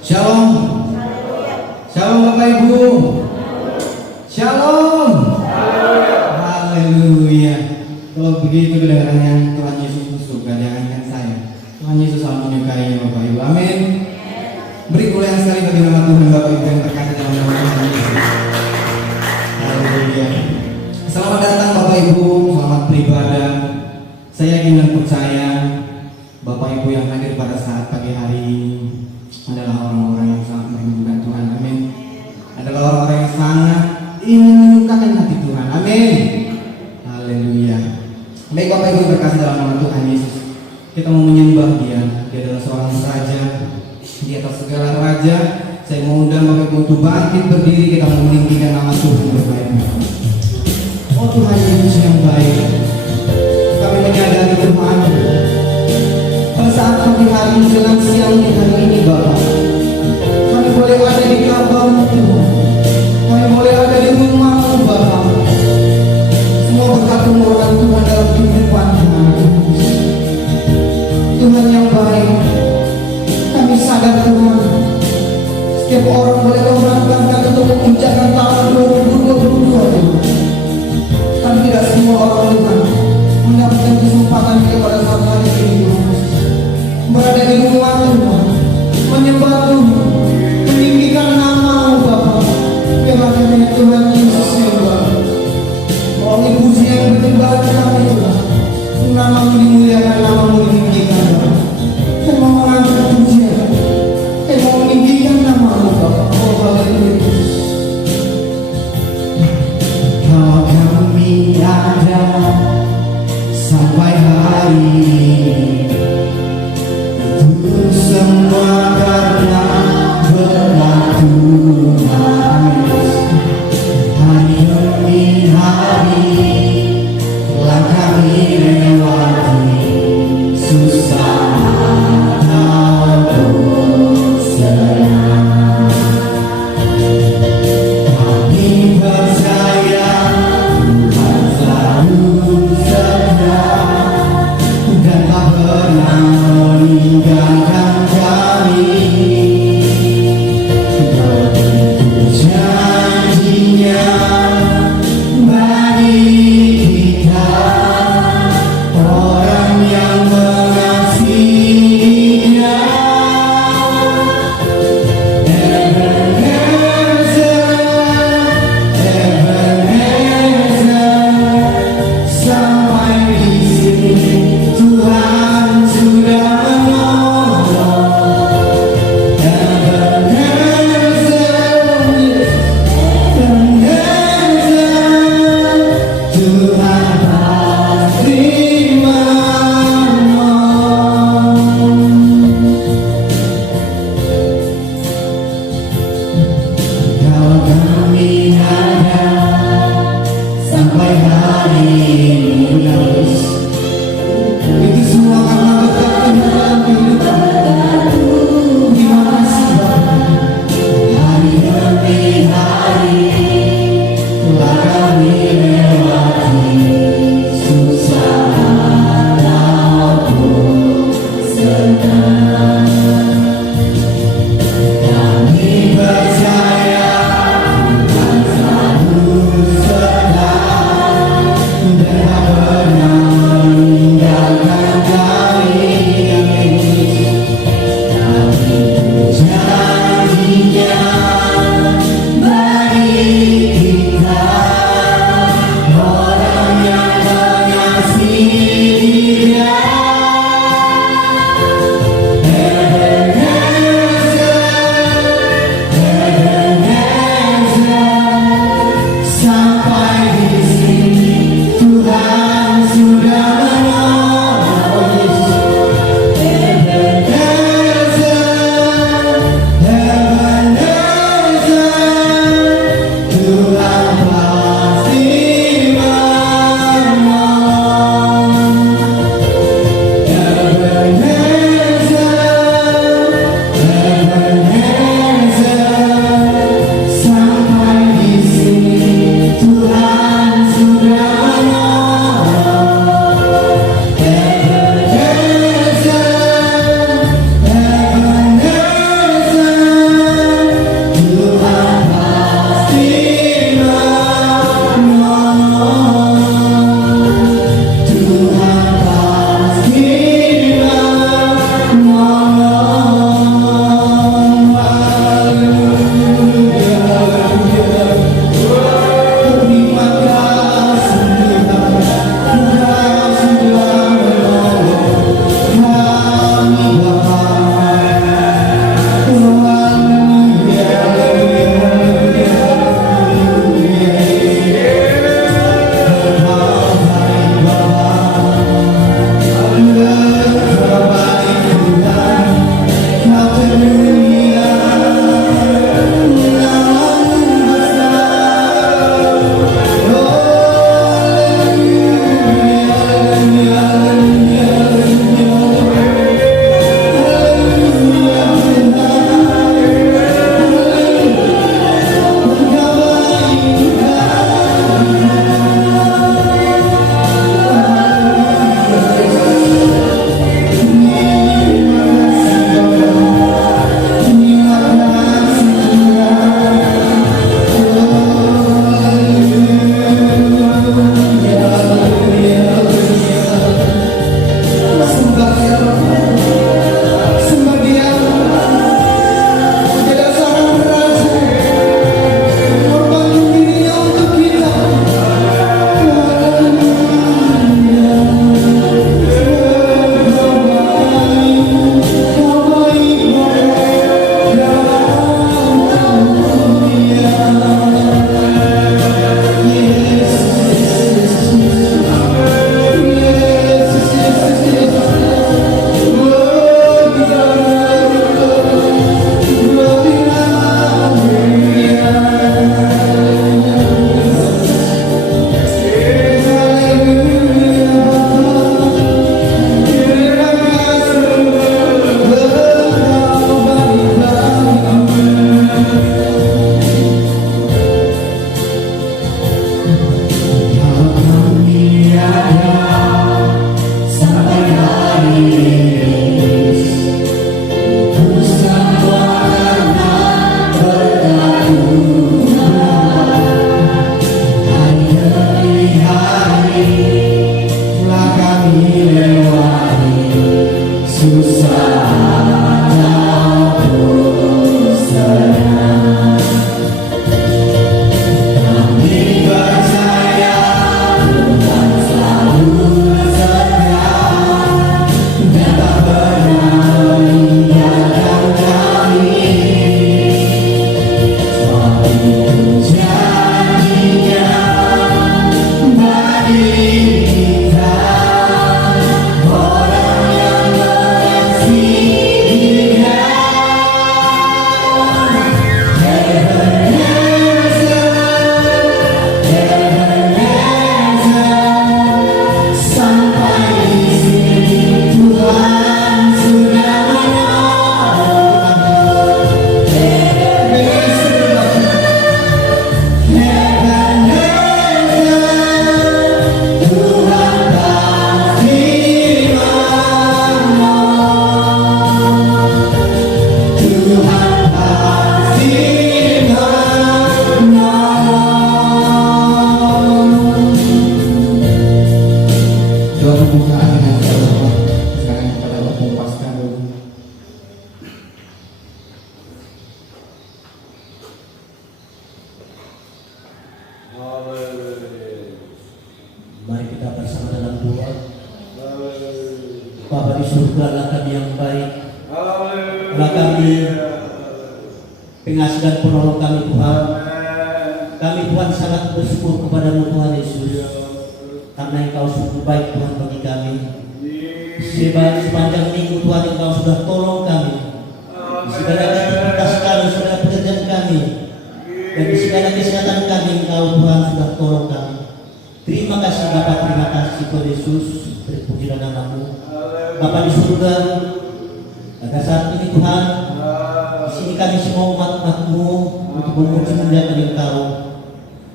Shalom. Shalom Bapak Ibu. Shalom. Haleluya. Kalau begitu kedengarannya Tuhan Yesus suka, jangankan saya. Tuhan Yesus sangat menyukai Bapak Ibu. Amin. Beri kemuliaan sekali bagi nama Tuhan Bapak Ibu yang terkasih dalam nama Tuhan Yesus. Haleluya. Selamat datang Bapak Ibu, selamat beribadah. Saya yakin dan percaya Bapak Ibu yang hadir pada saat pagi hari ini adalah orang-orang yang sangat merindukan Tuhan. Amin. Adalah orang-orang yang sangat ingin menyukakan hati Tuhan. Amin. Haleluya. Baik Bapak Ibu berkasih dalam nama Tuhan Yesus, kita mau menyembah Dia. Dia adalah seorang raja di atas segala raja. Saya mau undang Bapak Ibu untuk bangkit berdiri, kita mau meninggikan nama Tuhan berbaik. Oh Tuhan Yesus yang baik, kami menyadari Tuhan pada saat pagi hari menjelang siang di hari ini Bapak, kami boleh ada di kabar-Mu Tuhan, kami boleh ada di rumah-Mu Bapak. Semua berkat kemurahan Tuhan dalam kehidupan kami. Tuhan yang baik, kami sadar Tuhan, setiap orang boleh Kau banggakan untuk mengucapkan tahun 2022 Tuhan. Tapi tidak semua orang Tuhan mendapatkan kesempatan pada saat hari ini Tuhan, berada di rumah Tuhan, menyembah Tuhan, meninggikan nama-Mu Bapa. Biarlah kami Tuhan Yesus yang baik, melalui puji yang berjumlah kami Tuhan, nama-Mu dimuliakan, nama-Mu ditinggikan Bapa. Kami mau mengangkat pujian, kami mau meninggikan nama-Mu Bapa. Oh haleluya. Kalau kami ada sampai hari ini, itu semua karena berkat Tuhan. Hari demi hari telah kami lewati, susah ataupun senang. Kami percaya Tuhan selalu setia dan tak pernah meninggalkan kami. Begitu janjinya bagi kita, orang yang mengasihinya. Sampai di sini Tuhan sudah menolong. Mari kita bersama dalam doa. Bapa di surga, Allah kami yang baik, Allah kami pengasih dan penolong kami Tuhan. Kami Tuhan sangat bersyukur kepada-Mu Tuhan Yesus, karena Engkau sungguh baik Tuhan bagi kami. Sepanjang minggu Tuhan Engkau sudah tolong kami, di segala aktivitas kami, segala pekerjaan kami, dan di segala kesehatan kami Engkau Tuhan sudah tolong kami. Terima kasih Bapa, terima kasih Tuhan Yesus, terpujilah nama-Mu. Bapa di surga, pada saat ini Tuhan, di sini kami semua umat-umat-Mu untuk memuji memuliakan Engkau.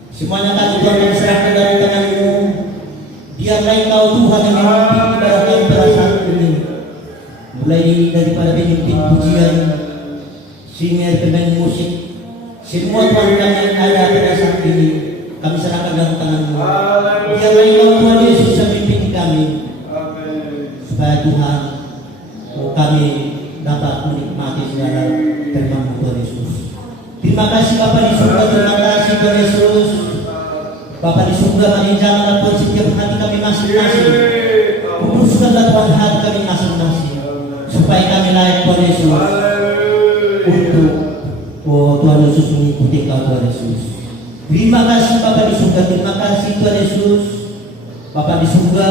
Semuanya kami Tuhan kami serahkan dari tangan-Mu. Biarlah Engkau Tuhan yang memimpin ibadah kami pada saat ini, mulai daripada pemimpin pujian, singer, pemain musik, semua Tuhan kami yang ada pada saat ini kami serahkan dalam tangan-Mu. Biarlah Engkau Tuhan Yesus yang memimpin kami, supaya Tuhan kami dapat menikmati segala firman-Mu Tuhan Yesus. Terima kasih Bapa di surga, terima kasih Tuhan Yesus. Bapa di surga, mari janganlah Tuhan setiap hati kami masing-masing. Kuduskanlah Tuhan hati kami masing-masing, supaya kami layak Tuhan Yesus untuk Tuhan Yesus mengikuti Kau Tuhan Yesus. Terima kasih Bapa di surga, terima kasih Tuhan Yesus. Bapa di surga,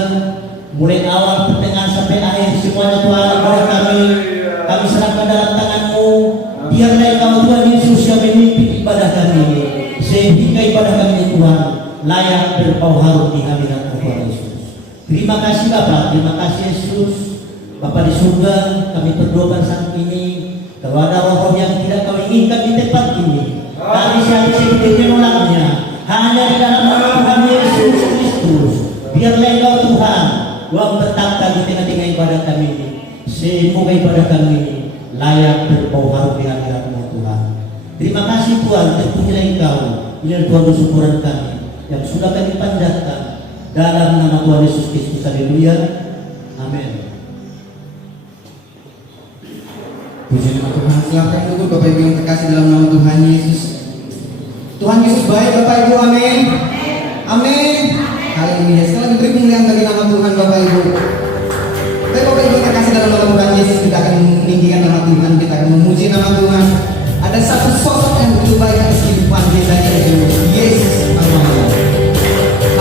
mulai awal, pertengahan sampai akhir semuanya Tuhan ibadah kami serahkan dalam tangan-Mu. Biarlah Engkau Tuhan Yesus yang memimpin ibadah kami, sehingga ibadah kami Tuhan layak berbau harum di hadirat Tuhan Yesus. Terima kasih Bapa, terima kasih Yesus. Bapa di surga, kami berdoa saat ini, kalau ada roh yang tidak Kau inginkan di tempat ini, kami siap-siap menolaknya hanya di dalam nama Tuhan Yesus Kristus. Biarlah Engkau Tuhan yang bertakhta di tengah-tengah ibadah kami ini, semoga ibadah kami ini layak berbau harum di hadirat-Mu Tuhan. Terima kasih Tuhan, terpujilah Engkau. Ini Tuhan bersyukuran kami yang sudah kami panjatkan dalam nama Tuhan Yesus Kristus. Haleluya. Amin. Puji nama Tuhan. Silakan duduk Bapak Ibu yang terkasih dalam nama Tuhan Yesus. Tuhan Yesus baik Bapak Ibu. Amin. Amin. Haleluya. Sekali lagi beri kemuliaan bagi nama Tuhan Bapak Ibu. Baik Bapak Ibu yang terkasih dalam nama Tuhan Yesus, kita akan meninggikan nama Tuhan, kita akan memuji nama Tuhan. Ada satu sosok yang begitu baik atas kehidupan kita, yaitu Yesus.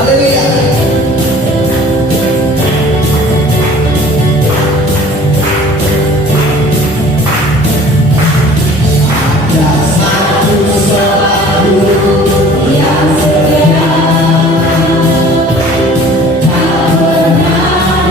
Haleluya. Ada satu selalu yang setia, tak pernah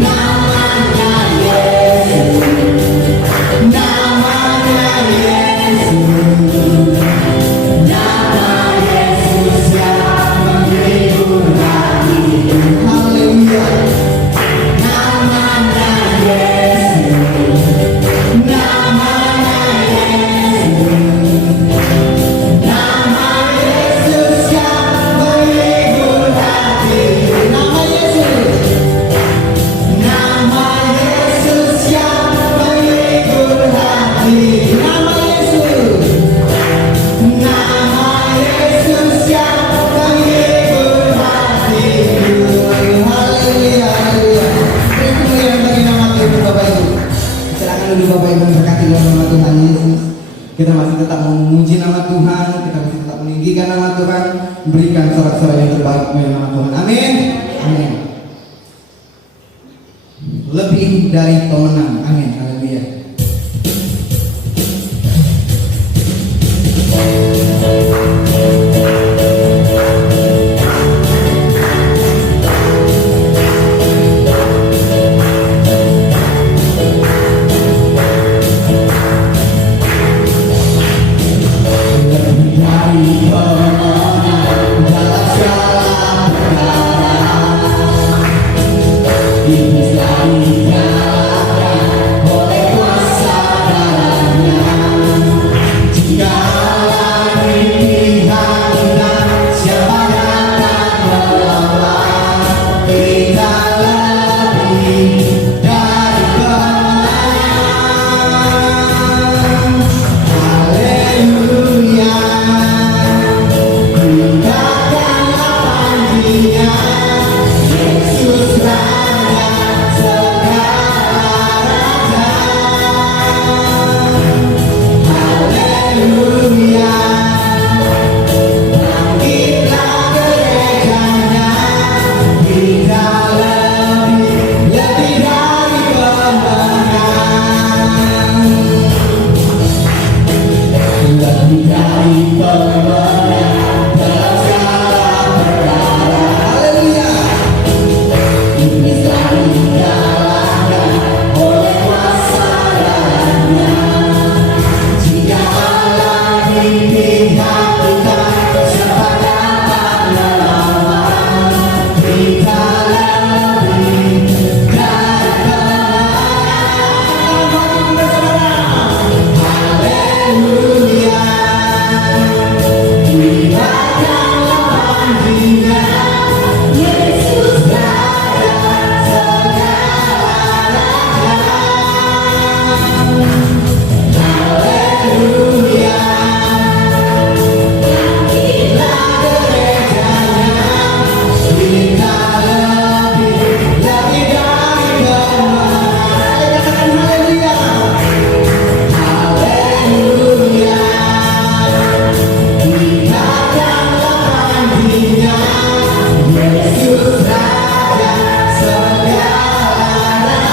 namanya Yesus, namanya Yesus, nama Yesus yang menghibur hatiku. Haleluya. Namanya Yesus, namanya Yesus, nama Yesus yang menghibur hatiku. Nama Yesus, nama Yesus yang menghibur hatiku. Nama Yesus, nama Yesus yang menghibur hatiku. Haleluya, haleluya. Beri kemuliaan bagi nama Tuhan Bapak Ibu. Silakan dulu Bapak Ibu berkati dalam nama Tuhan Yesus. Kita masih tetap memuji nama Tuhan, kita masih tetap meninggikan nama Tuhan, berikan sorak-sorai yang terbaik kepada nama Tuhan. Amin. Amin. Lebih dari pemenang. Amin. Haleluya. Lebih dari pemenang dalam segala perkara, iblis telah dikalahkan oleh kuasa darahnya. Jika Allah di pihak kita, siapa dapat melawan? Kita lebih dari pemenang. Haleluya. Indahkanlah panjinya, Yesus Raja segala raja. Haleluya. Bangkitlah gerejanya, kita lebih dari pemenang. Lebih dari pemenang dalam segala perkara. Haleluya. Iblis telah dikalahkan oleh kuasa darahnya. Jika Allah di pihak kita, siapa dapat melawan? Kita lebih dari pemenang. Haleluya. Indahkanlah panjinya, Yesus Raja segala raja. Haleluya. Bangkitlah gerejanya, kita lebih dari pemenang. Katakan haleluya. Haleluya. Indahkanlah panjinya, Yesus Raja segala raja.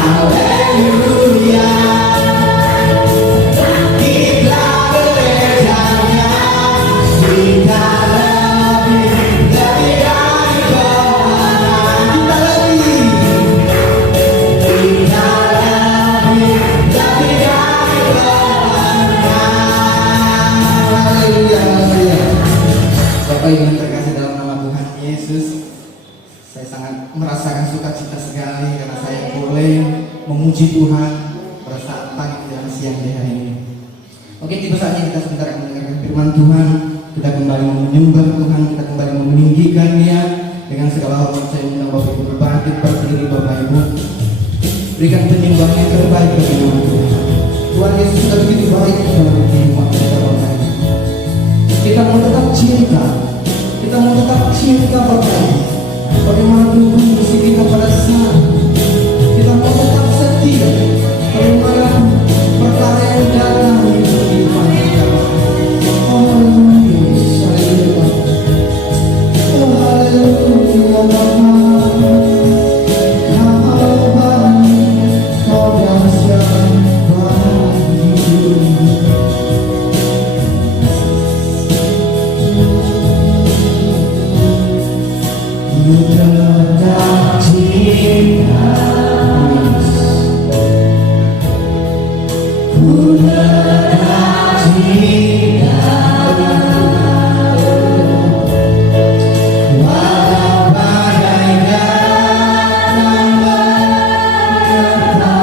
Haleluya. Bangkitlah gerejanya, kita lebih dari pemenang. Kita lebih dari pemenang. Haleluya, haleluya. Bapak Ibu yang terkasih dalam nama Tuhan Yesus, saya sangat merasakan sukacita sekali karena saya boleh memuji Tuhan pada saat pagi dan siang di hari ini. Oke, tiba saatnya kita sebentar akan mendengarkan firman Tuhan. Kita kembali menyembah Tuhan, kita kembali meninggikan Dia. Dengan segala hormat saya undang Bapak Ibu bangkit berdiri. Bapak Ibu, berikan penyembahan yang terbaik bagi nama Tuhan. Tuhan Yesus sudah begitu baik dalam kehidupan kita, Bapak Ibu. Kita mau tetap cinta, kita mau tetap cinta Bapak Ibu. Bagaimana Tuhan bersih kita pada saat kita mau tetap setia, bagaimana perkara yang datang di kehidupan kita. Oh haleluya, haleluya, oh haleluya Bapa. Kau baik, kau dahsyat bagiku. tetap cinta, ku tetap cinta, walau badai datang menerpa,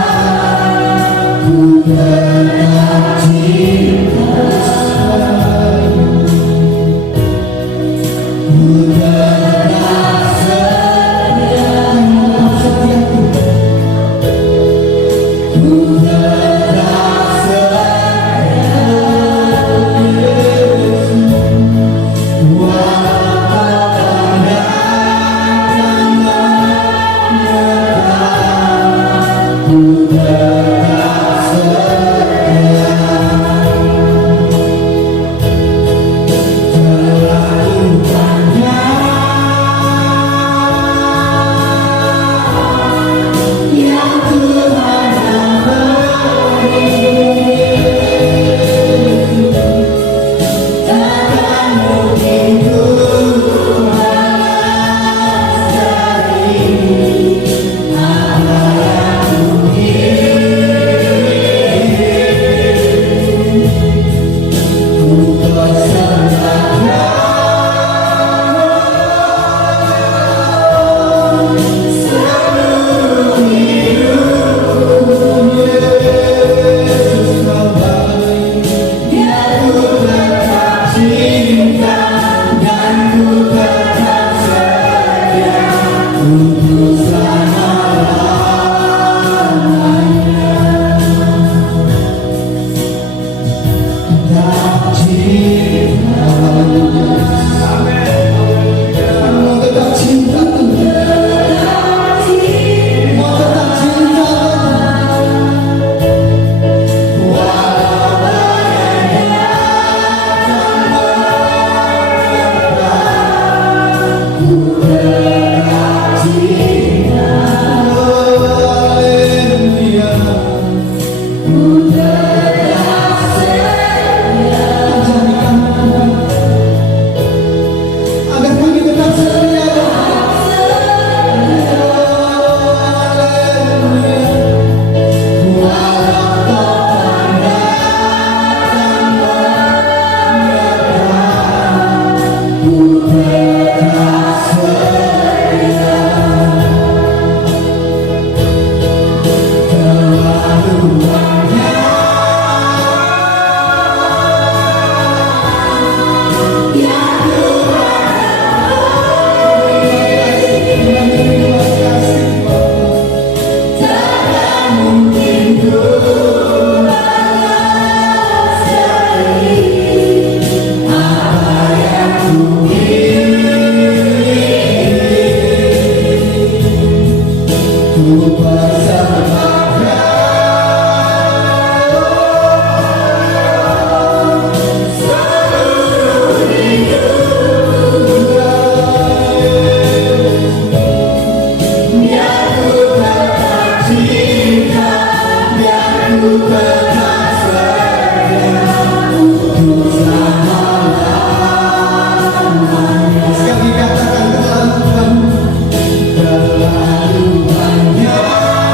ku tetap cinta, ku tetap setia, ku tetap setia, walau badai datang menerpa, ku tetap setia. Terlalu panjang yang Tuhan beri, takkan mungkin ku balas dari apa yang ku ku persembahkan seluruh hidupku, Yesus kembali, biar ku tetap cinta dan ku tetap setia untuk selama-lamanya. Tetap cinta, mau tetap cinta, mau tetap cinta, walau badai datang menerpa, ku tetap cinta, haleluya, ku tetap setia. Agar kami tetap setia, haleluya, walau topan datang menerpa, ku tetap setia. Terlalu banyak yang terima kasih Bapa, takkan mungkin ku balas dari apa yang ku miliki, ku persembahkan seluruh hidupku, biar ku tetap cinta, biar ku tetap setia untuk selama-lamanya. Sekali katakan terlalu banyak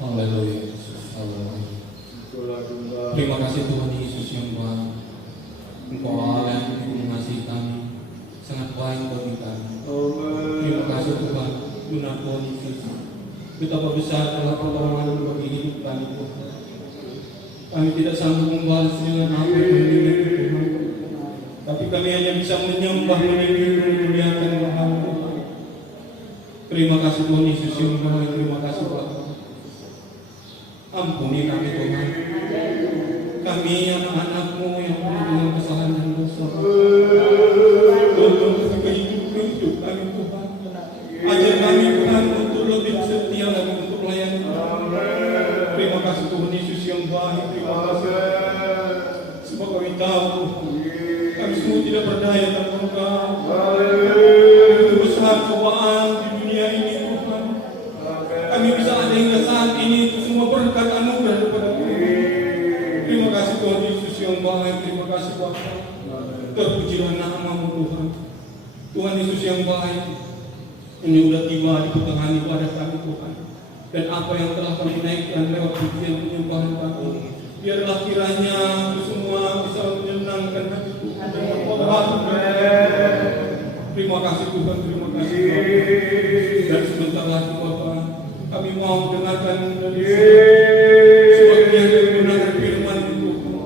Haleluya Yesus. Haleluya. Terima kasih Tuhan Yesus yang baik. Engkau Allah yang begitu mengasihi kami, sangat baik bagi kami. Terima kasih Tuhan, benar Tuhan Yesus. Betapa besar telah pertolongan bagi hidup kami Tuhan. Kami tidak sanggup membalas dengan apa yang dimiliki Tuhan, tapi kami hanya bisa menyembah, meninggi, memuliakan nama Tuhan. Terima kasih Tuhan Yesus yang baik. Terima kasih Bapa. Ampuni kami Tuhan. Kami anak-anak-Mu yang penuh dengan kesalahan dan dosa. Tolong hidup kami Tuhan. Ajar kami Tuhan untuk lebih setia lagi untuk melayani. Terima kasih Tuhan Yesus yang baik. Terima kasih. Sebab kami tahu kami semua tidak berdaya tanpa Engkau. Itu besar cobaan di dunia ini Tuhan. Kami bisa ada hingga saat ini itu semua berkat anugerah daripada Tuhan. Terima kasih Tuhan Yesus yang baik. Terima kasih Bapa. Terpujilah nama-Mu Tuhan. Tuhan Yesus yang baik, ini sudah tiba di pertengahan ibadah kami Tuhan. Dan apa yang telah kami naikkan lewat pujian penyembahan kami, biarlah kiranya itu semua bisa menyenangkan hati Tuhan dan membahagiakan. Terima kasih Tuhan, terima kasih Bapa. Dan sebentar lagi Bapa, kami mau dengarkan dari sebagian dari kebenaran firman Tuhan.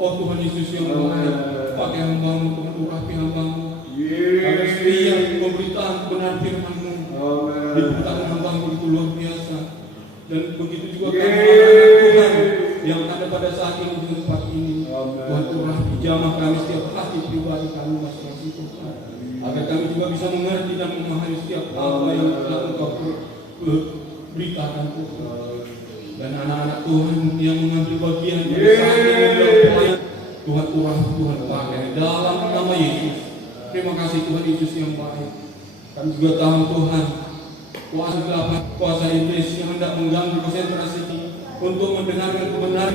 Oh Tuhan Yesus yang baik, pakai hamba-Mu Tuhan, urapi hamba-Mu agar setia pemberitaan kebenaran firman-Mu. Diberitakan hamba-Mu itu luar biasa. Dan begitu juga kami anak-anak Tuhan yang ada pada saat ini di tempat ini. Tuhan urapi jamah kami setiap hati pribadi kami masing-masing Tuhan, agar kami juga bisa mengerti dan memahami setiap apa yang telah Engkau beritakan Tuhan. Dan anak-anak Tuhan yang mengambil bagian dari saat ini dalam pelayanan, Tuhan urapi, Tuhan pakai dalam nama Yesus. Terima kasih Tuhan Yesus yang baik. Kami juga tahu Tuhan, kuasa gelap, kuasa iblis yang hendak mengganggu konsentrasi untuk mendengarkan kebenaran.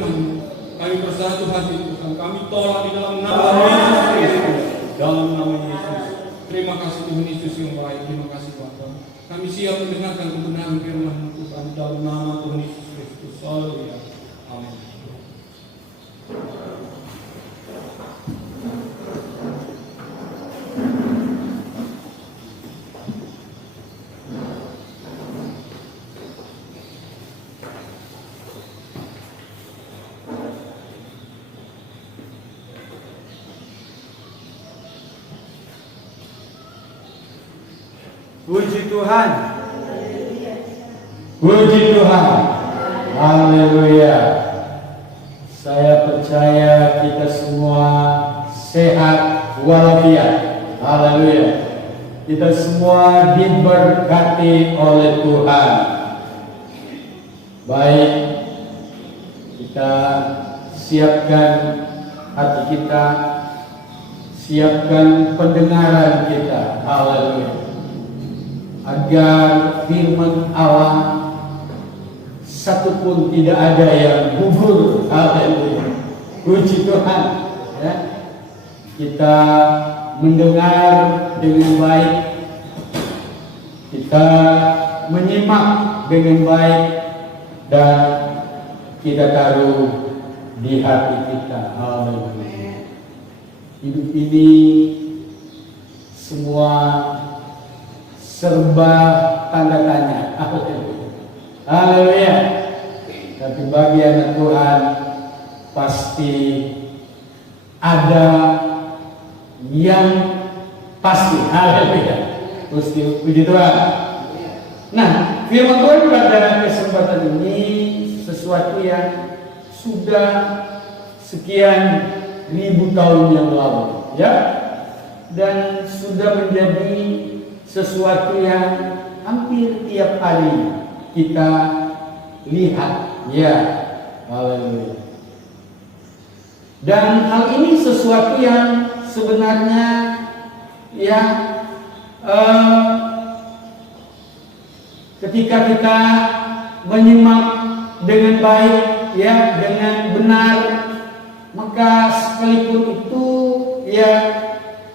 Kami bersatu hati Tuhan, kami tolak di dalam nama Yesus. Dalam nama Yesus. Terima kasih Tuhan Yesus yang baik. Terima kasih Bapa. Kami siap mendengarkan kebenaran firman Tuhan dalam nama Tuhan Yesus Kristus. Haleluya. Amin. Puji Tuhan. Puji Tuhan. Haleluya. Saya percaya kita semua sehat walafiat. Haleluya. Kita semua diberkati oleh Tuhan. Baik, kita siapkan hati kita, siapkan pendengaran kita. Haleluya. Agar firman Allah satupun tidak ada yang gugur. Haleluya. Puji Tuhan. Ya. Kita mendengar dengan baik, kita menyimak dengan baik, dan kita taruh di hati kita. Haleluya. Hidup ini semua serba tanda tanya. Haleluya. Tapi bagi anak Tuhan pasti ada yang pasti. Haleluya. Puji Tuhan. Nah, firman Tuhan pada kesempatan ini sesuatu yang sudah sekian ribu tahun yang lalu, ya, dan sudah menjadi sesuatu yang hampir tiap hari kita lihat, ya. Haleluya. Dan hal ini sesuatu yang sebenarnya, ya, ketika kita menyimak dengan baik, ya, dengan benar, maka sekalipun itu, ya,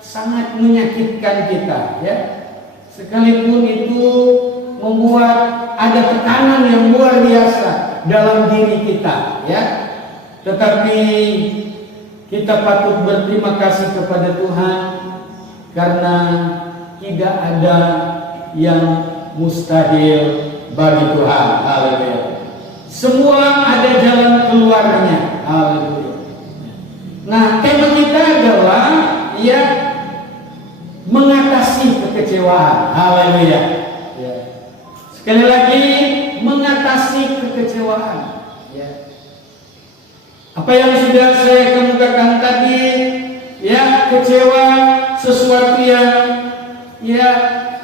sangat menyakitkan kita, ya. Sekalipun itu membuat ada tekanan yang luar biasa dalam diri kita, ya. Tetapi kita patut berterima kasih kepada Tuhan karena tidak ada yang mustahil bagi Tuhan. Haleluya. Semua ada jalan keluarnya. Haleluya. Nah, tema kita adalah ya mengatasi kekecewaan. Haleluya. Ya. Sekali lagi, mengatasi kekecewaan. Ya. Apa yang sudah saya kemukakan tadi, ya, kecewa sesuatu yang ya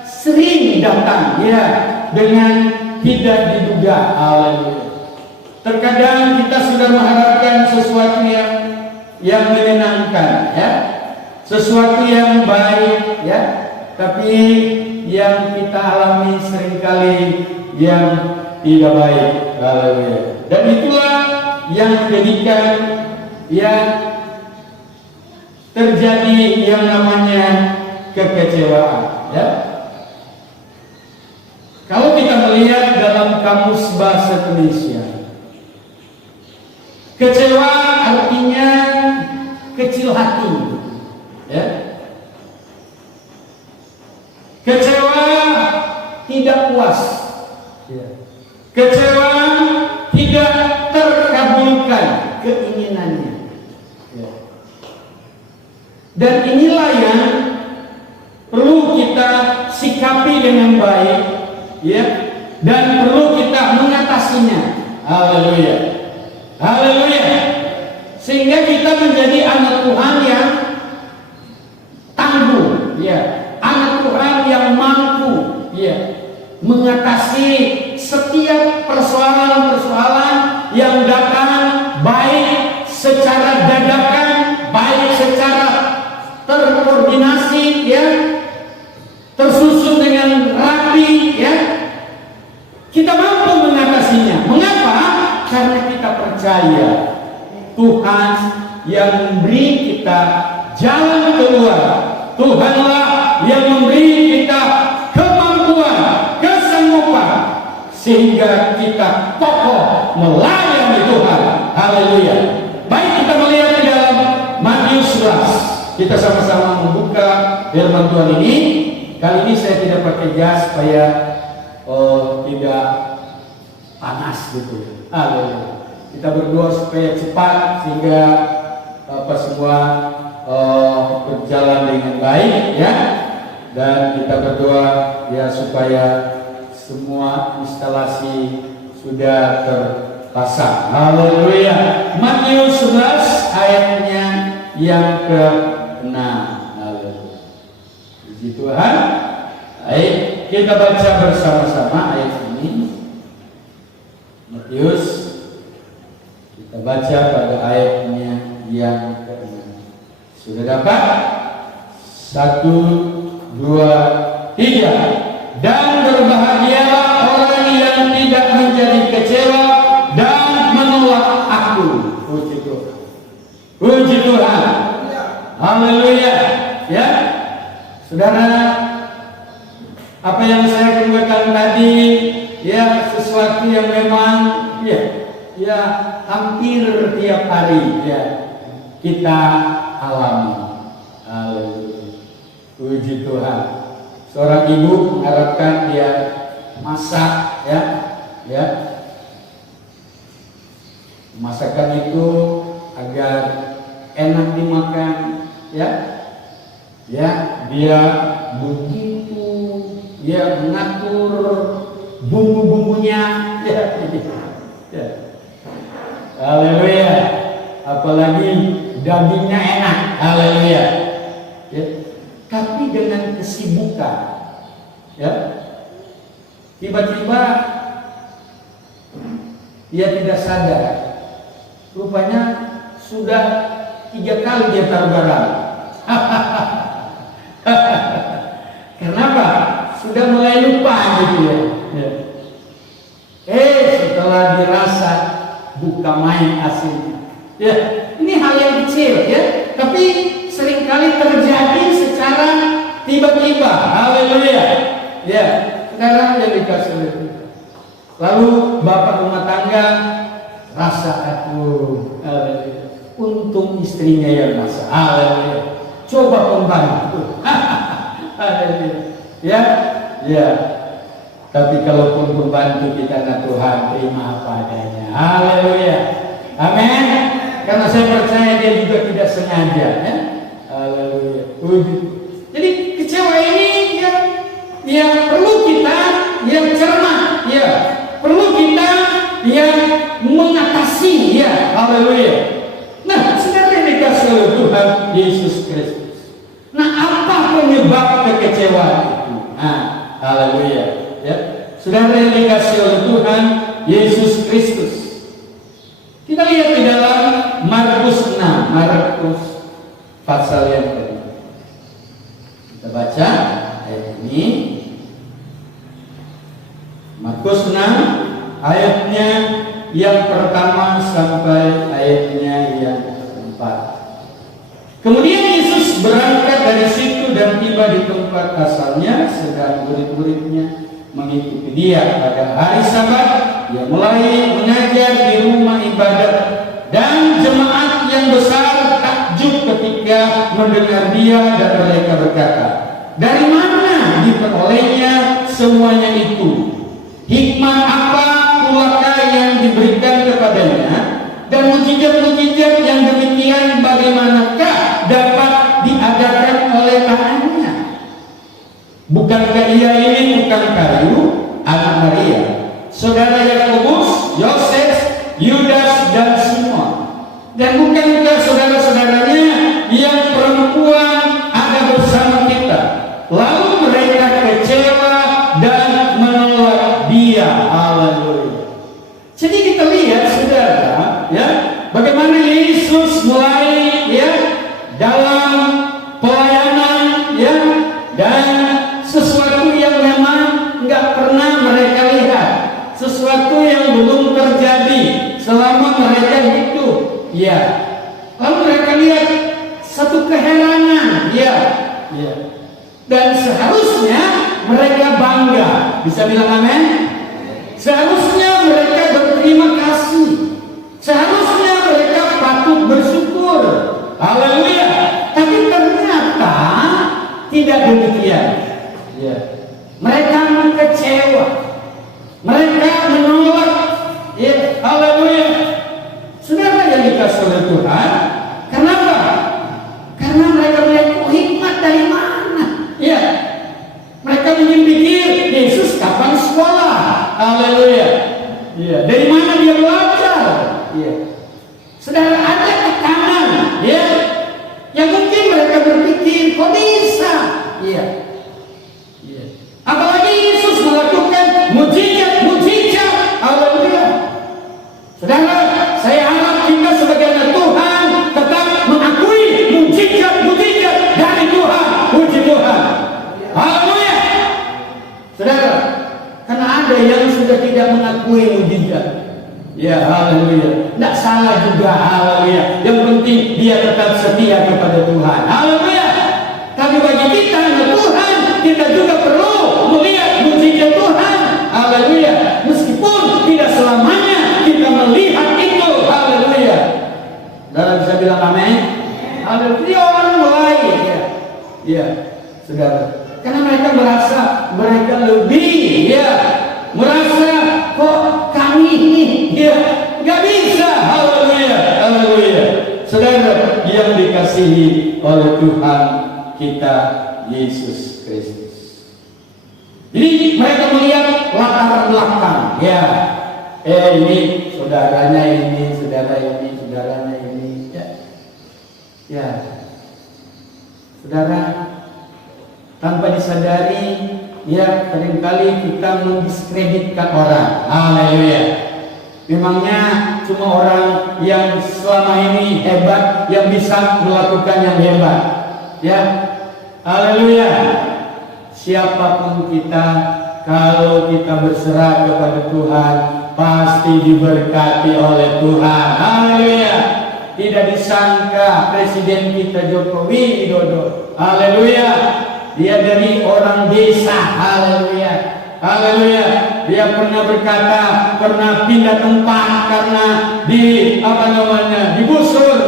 sering datang, ya, dengan tidak diduga. Haleluya. Terkadang kita sudah mengharapkan sesuatu yang menyenangkan, ya, sesuatu yang baik, ya, tapi yang kita alami seringkali yang tidak baik. Haleluya. Dan itulah yang menjadikan ya terjadi yang namanya kekecewaan, ya. Kalau kita melihat dalam kamus bahasa Indonesia, kecewa artinya kecil hati, ya. Kecewa tidak puas, ya. Kecewa tidak terkabulkan keinginannya, ya. Dan inilah yang perlu kita sikapi dengan baik, ya, dan perlu kita mengatasinya. Haleluya. Haleluya. Sehingga kita menjadi anak Tuhan yang tangguh, ya, anak Tuhan yang mampu, ya, mengatasi setiap persoalan-persoalan yang datang, baik secara dadakan, baik secara terkoordinasi, ya, tersusun dengan rapi, ya. Kita mampu mengatasinya. Mengapa? Karena kita percaya Tuhan yang memberi kita jalan keluar. Tuhanlah yang memberi kita kemampuan, kesanggupan, sehingga kita kokoh melayani Tuhan. Haleluya. Baik, kita melihat di dalam Matius 11. Kita sama-sama membuka firman Tuhan ini. Kali ini saya tidak pakai jas supaya tidak panas gitu. Haleluya. Kita berdoa supaya cepat sehingga semua berjalan dengan baik, ya. Dan kita berdoa ya supaya semua instalasi sudah terpasang. Haleluya. Matius 11 ayatnya yang ke-6. Haleluya. Puji Tuhan. Baik, kita baca bersama-sama ayat ini. Matius, kita baca pada ayatnya yang ke-6. Sudah dapat? 1, 2, 3. Dan berbahagialah orang yang tidak menjadi kecewa dan menolak aku. Puji Tuhan. Puji Tuhan. Haleluya. Ya, saudara, apa yang saya kemukakan tadi, ya, sesuatu yang memang ya hampir tiap hari, ya, kita alami. Haleluya. Puji Tuhan. Seorang ibu mengharapkan dia masak, ya. Masakan itu agar enak dimakan, ya. Ya, dia begitu, ya, mengatur bumbu-bumbunya, ya. Ya. Haleluya. Apalagi dagingnya enak. Haleluya. Ya. Tapi dengan kesibukan, ya, tiba-tiba dia tidak sadar, rupanya sudah 3 kali dia taruh garam. Kenapa? Sudah mulai lupa gitu, ya. Setelah dirasa buka main asin. Ya, ini hal yang kecil, ya, tapi seringkali terjadi secara tiba-tiba. Haleluya. Ya, Saudara yang dikasih oleh Tuhan. Lalu bapak rumah tangga rasa aduh, haleluya. Untung istrinya yang masak. Haleluya. Coba pembantu. Haleluya. Ya, ya. Tapi kalaupun pembantu kita na Tuhan, terima apa adanya. Haleluya. Amin. Karena saya percaya dia juga tidak sengaja, ya. Haleluya. Jadi kecewa ini yang perlu kita yang cermat, ya. Perlu kita yang mengatasi, ya. Haleluya. Nah, saudara yang dikasih oleh Tuhan Yesus Kristus. Nah, apa penyebab kekecewaan itu? Nah, haleluya, ya. Saudara yang dikasih oleh Tuhan Yesus Kristus. Kita lihat di dalam Markus 6, Markus pasal yang kedua. Kita baca ayat ini. Markus 6 ayatnya yang pertama sampai ayatnya yang keempat. Kemudian Yesus berangkat dari situ dan tiba di tempat asalnya, sedang murid-muridnya mengikuti dia. Pada hari Sabat ia mulai mengajar di rumah ibadat, dan jemaat yang besar takjub ketika mendengar dia, dan mereka berkata, dari mana diperolehnya semuanya itu? Hikmat apa pulakah yang diberikan kepadanya, dan mukjizat-mukjizat yang demikian bagaimanakah dapat diadakan oleh tangannya? Bukankah ia ini tukang kayu, anak Maria, saudara Yakobus, Yoses, Yudas, dan Simon? Dan bukankah saudara-saudaranya yang perempuan ada bersama kita? Lalu mereka kecewa dan menolak dia. Haleluya. Jadi kita lihat, saudara, ya, bagaimana Yesus mulai, ya, dalam pelayanan, ya, dan sesuatu yang memang nggak pernah mereka lihat, sesuatu yang belum terjadi selama mereka hidup, ya. Lalu mereka lihat satu keheranan, ya, ya. Dan seharusnya mereka bangga, bisa bilang amin? Seharusnya mereka berterima kasih, seharusnya mereka patut bersyukur. Haleluya. Tapi ternyata tidak demikian. Ya. Mereka kecewa, mereka menolak. Ya, haleluya. Saudara yang dikasih oleh Tuhan, kenapa? Karena mereka melihat hikmat dari mana? Ya, mereka mungkin pikir Yesus kapan sekolah? Haleluya. Ya, dari mana dia belajar? Ya. Saudara, ada tekanan, ya, yang mungkin mereka berpikir kok bisa? Iya. Iya. Apalagi Yesus melakukan mujizat. Haleluya. Saudara, saya harap kita sebagai anak Tuhan tetap mengakui mujizat dari Tuhan. Puji Tuhan. Haleluya. Saudara, karena ada yang sudah tidak mengakui mujizat. Ya, haleluya. Tidak salah juga, haleluya. Yang penting dia tetap setia kepada Tuhan. Haleluya. Tapi bagi kita anak Tuhan, kita juga perlu melihat mujizat Tuhan. Haleluya. Meskipun tidak selamanya kita melihat itu. Haleluya. Dalam bisa bilang amin. Haleluya. Orang mulai, ya. Ya, saudara. Karena mereka merasa mereka lebih, ya. Merasa kok kami ini, ya, nggak bisa. Haleluya. Haleluya. Saudara yang dikasihi oleh Tuhan kita Yesus Kristus. Jadi mereka melihat latar belakang, ya. Ini saudaranya ini, saudaranya ini, ya. Ya. Saudara, tanpa disadari, ya, seringkali kita mendiskreditkan orang. Haleluya. Memangnya cuma orang yang selama ini hebat yang bisa melakukan yang hebat, ya. Haleluya. Siapapun kita, kalau kita berserah kepada Tuhan, pasti diberkati oleh Tuhan. Haleluya. Tidak disangka Presiden kita Jokowi Widodo, haleluya, dia dari orang desa, haleluya, Haleluya. Dia pernah berkata, pernah pindah tempat karena digusur.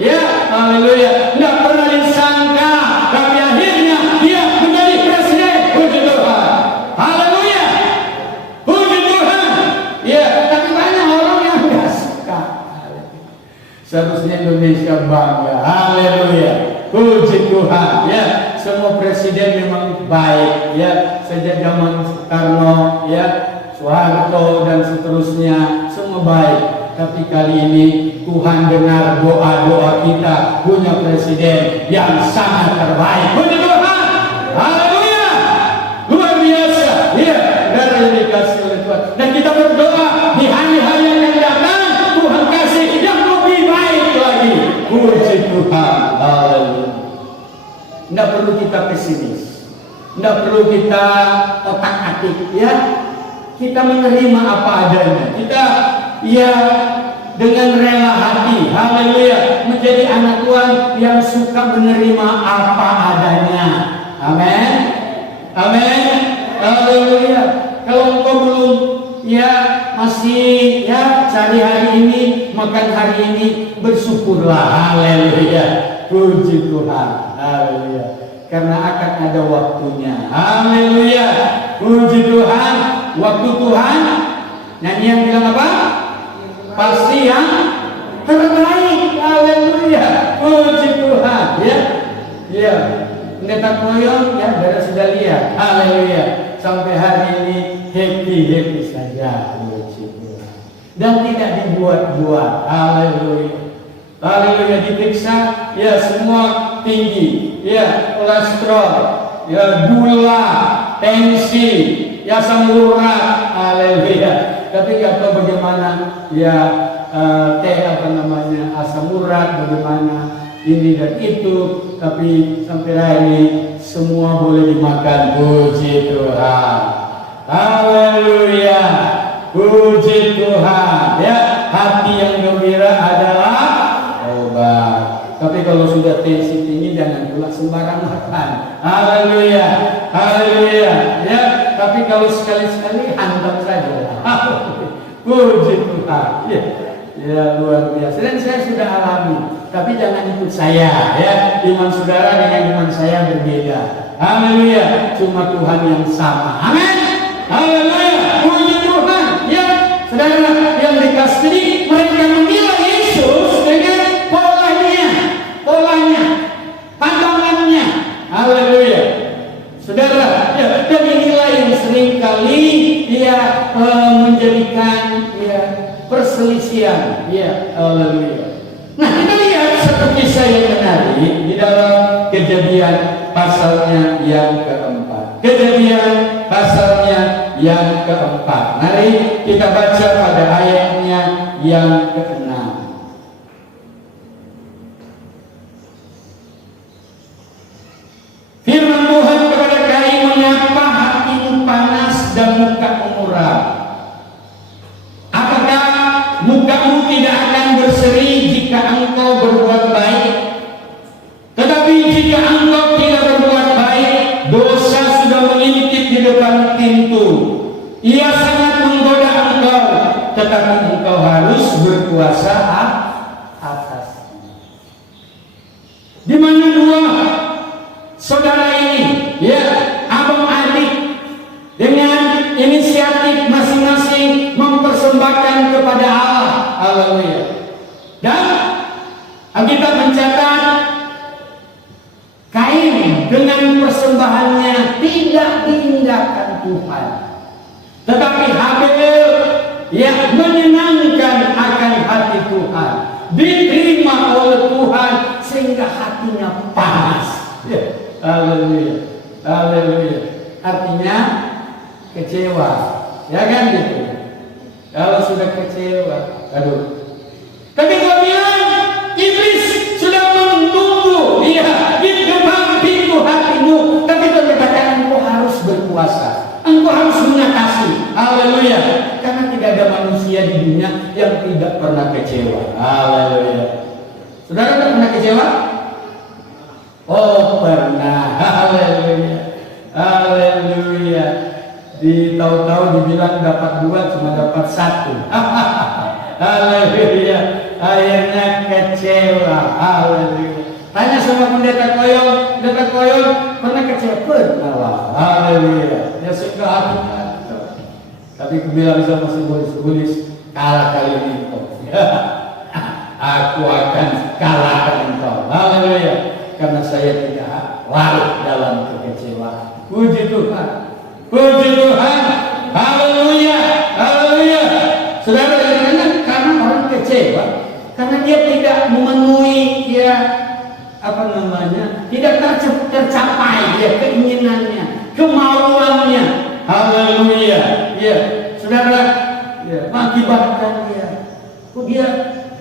Ya, haleluya. Tidak pernah disangka, tapi akhirnya dia menjadi presiden. Puji Tuhan. Haleluya. Puji Tuhan. Ya, tapi banyak orang yang tidak suka. Seharusnya Indonesia bangga. Haleluya. Puji Tuhan. Ya, semua presiden memang baik. Ya, sejak zaman Soekarno, ya, Soeharto dan seterusnya semua baik. Tapi kali ini Tuhan dengar doa-doa kita, punya presiden yang sangat terbaik. Puji Tuhan. Haleluya. Luar biasa. Ya, darah yang dikasih oleh Tuhan. Dan kita berdoa di hari-hari yang akan datang, Tuhan kasih yang lebih baik lagi. Puji Tuhan. Haleluya. Tidak perlu kita pesimis, tidak perlu kita otak-atik, ya. Kita menerima apa adanya. Kita ya dengan rela hati, haleluya, menjadi anak Tuhan yang suka menerima apa adanya. Amin. Amin. Haleluya. Kalau engkau belum ya masih ya cari hari ini, makan hari ini, bersyukurlah. Haleluya. Puji Tuhan. Haleluya. Karena akan ada waktunya. Haleluya. Puji Tuhan. Waktu Tuhan. Nyanyian bilang apa? Pasti yang terbaik. Haleluya. Puji Tuhan. Ya. Ya. Pendeta Koyon ya, dari sudah lihat. Haleluya. Sampai hari ini happy saja. Puji Tuhan. Dan tidak dibuat-buat. Haleluya. Haleluya. Diperiksa ya semua tinggi. Ya, kolesterol, ya gula, tensi, ya asam urat. Haleluya. Tapi nggak tahu bagaimana ya asam urat, bagaimana ini dan itu. Tapi sampai hari ini semua boleh dimakan. Puji Tuhan. Haleluya. Puji Tuhan. Ya, hati yang gembira adalah obat. Tapi kalau sudah tensi tinggi jangan pula sembarang makan. Haleluya. Haleluya. Ya, tapi kalau sekali-sekali hantam saja. Puji Tuhan. Ya. Ya, luar biasa. Dan saya sudah alami. Tapi jangan ikut saya, ya. Iman saudara dengan iman saya berbeda. Haleluya. Cuma Tuhan yang sama. Amin. Haleluya. Puji Tuhan. Ya, saudara yang dikasihi, mereka menilai Yesus dengan polanya, pandangannya. Haleluya. Saudara, ya, dan inilah yang seringkali ya menjadikan ya perselisihan. Ya, haleluya. Nah, kita lihat satu kisah yang menarik di dalam Kejadian pasalnya yang keempat. Kejadian pasalnya yang keempat. Mari kita baca pada ayatnya yang ke-6. Firman Tuhan kepada Kain, mengapa hatimu panas dan mukamu muram? Apakah mukamu tidak akan berseri jika engkau berbuat baik? Tetapi jika engkau tidak berbuat baik, dosa sudah mengintip di depan pintu. Ia sangat menggoda engkau, tetapi engkau harus berkuasa atasnya. Di mana dua saudara ini, ya, abang adik, dengan inisiatif masing-masing mempersembahkan kepada Allah. Haleluya. Dan Alkitab mencatat Kain dengan persembahannya tidak diindahkan Tuhan, tetapi Habel yang menyenangkan akan hati Tuhan, diterima oleh Tuhan sehingga hatinya panas. Ya. Haleluya. Haleluya. Artinya kecewa. Ya kan gitu. Kalau sudah kecewa, aduh. Tapi kau bilang iblis sudah menunggu dia di depan pintu hatimu. Tapi kau katakan engkau harus berpuasa. Engkau harus mengatasi. Haleluya. Karena tidak ada manusia di dunia yang tidak pernah kecewa. Haleluya. Saudara pernah kecewa? Oh, pernah. Haleluya. Haleluya. Tahu-tahu dibilang dapat 2 cuma dapat 1. Haleluya. Akhirnya kecewa. Haleluya. Tanya sama pendeta Koyong, pernah kecewa? Pernah. Haleluya. Ya suka hatinya. Tapi aku bilang sama si Bulis, kalah kali ini kau. Aku akan kalahkan engkau. Haleluya. Karena saya tidak larut dalam kekecewaan. Puji Tuhan. Puji Tuhan. Haleluya. Haleluya. Saudara, karena orang kecewa, karena dia tidak memenuhi tidak tercapai keinginannya, kemauannya. Haleluya. Ya, saudara, mengakibatkan dia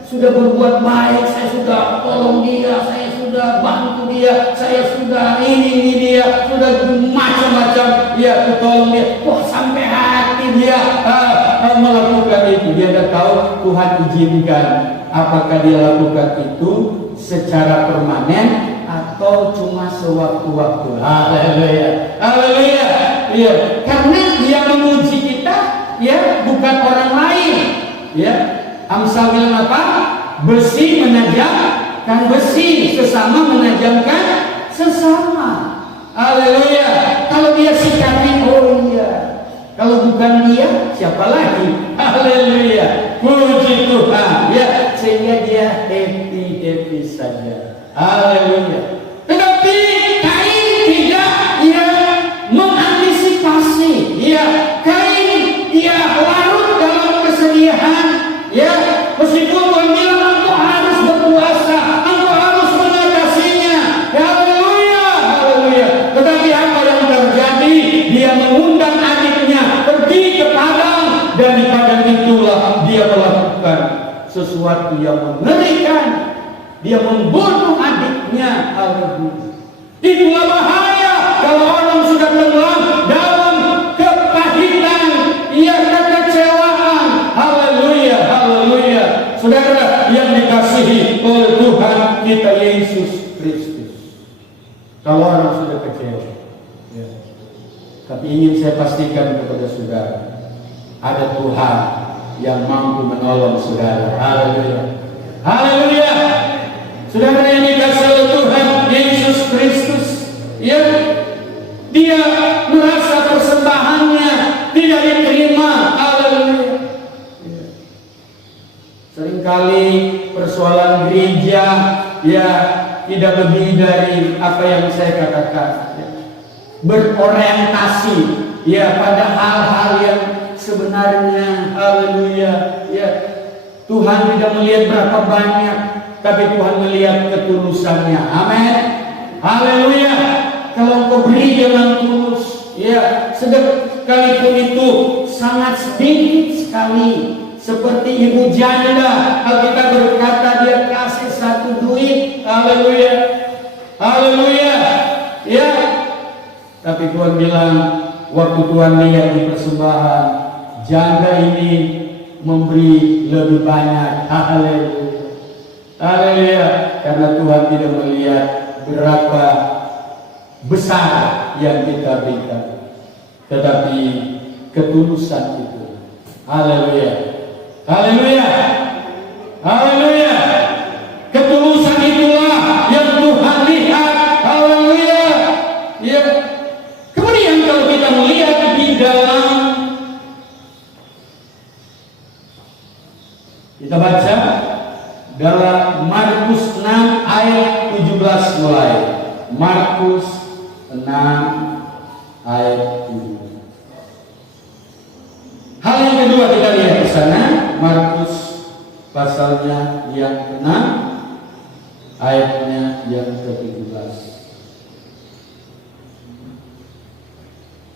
sudah berbuat baik, saya sudah tolong dia, saya sudah bantu dia, saya sudah ini dia, sudah macam-macam, tolong dia. Wah, sampai hati dia melakukan itu. Dia tidak tahu Tuhan izinkan. Apakah dia lakukan itu secara permanen atau cuma sewaktu-waktu? Haleluya. Haleluya. Ya, karena dia memuji kita, bukan orang lain. Amsal bilang apa? Besi menajamkan besi, sesama menajamkan sesama. Haleluya. Kalau dia sikapi, kalau bukan dia, siapa lagi? Haleluya. Puji Tuhan. Sehingga dia happy saja. Haleluya. Tetapi Kain tidak mengantisipasi. Kain dia larut dalam kesedihan. Meskipun Tuhan bilang engkau harus berpuasa, engkau harus mengatasinya. Haleluya. Haleluya. Tetapi apa yang terjadi? Dia mengundang adiknya pergi ke padang, dan di padang itulah dia melakukan sesuatu yang mengerikan. Dia membunuh adiknya. Haleluya. Itulah bahaya kalau orang sudah tenggelam dalam kepahitan, kekecewaan. Haleluya. Haleluya. Saudara yang dikasihi oleh Tuhan kita Yesus Kristus, kalau orang sudah kecewa, tapi ingin saya pastikan kepada saudara, ada Tuhan yang mampu menolong saudara. Haleluya. Haleluya. Saudara yang dikasihi oleh Tuhan Yesus Kristus, dia merasa persembahannya tidak diterima. Haleluya. Seringkali persoalan gereja tidak lebih dari apa yang saya katakan, berorientasi pada hal-hal yang sebenarnya. Haleluya. Tuhan tidak melihat berapa banyak, tapi Tuhan melihat ketulusannya. Amin. Haleluya. Kalau kau beri dengan tulus, sekalipun itu sangat sedikit sekali, seperti ibu janda, Alkitab berkata dia kasih 1 duit. Haleluya. Haleluya. Tapi Tuhan bilang, waktu Tuhan lihat di persembahan, janda ini memberi lebih banyak. Haleluya. Haleluya. Karena Tuhan tidak melihat berapa besar yang kita berikan, tetapi ketulusan itu. Haleluya. Haleluya. Haleluya. Ketulusan itulah yang Tuhan lihat. Haleluya. Kemudian kalau kita melihat di dalam, kita baca dalam Markus 6 ayat 17 mulai. Markus 6 ayat 17. Hal yang kedua kita lihat di sana, Markus pasalnya yang ke-6 ayatnya yang ke-17.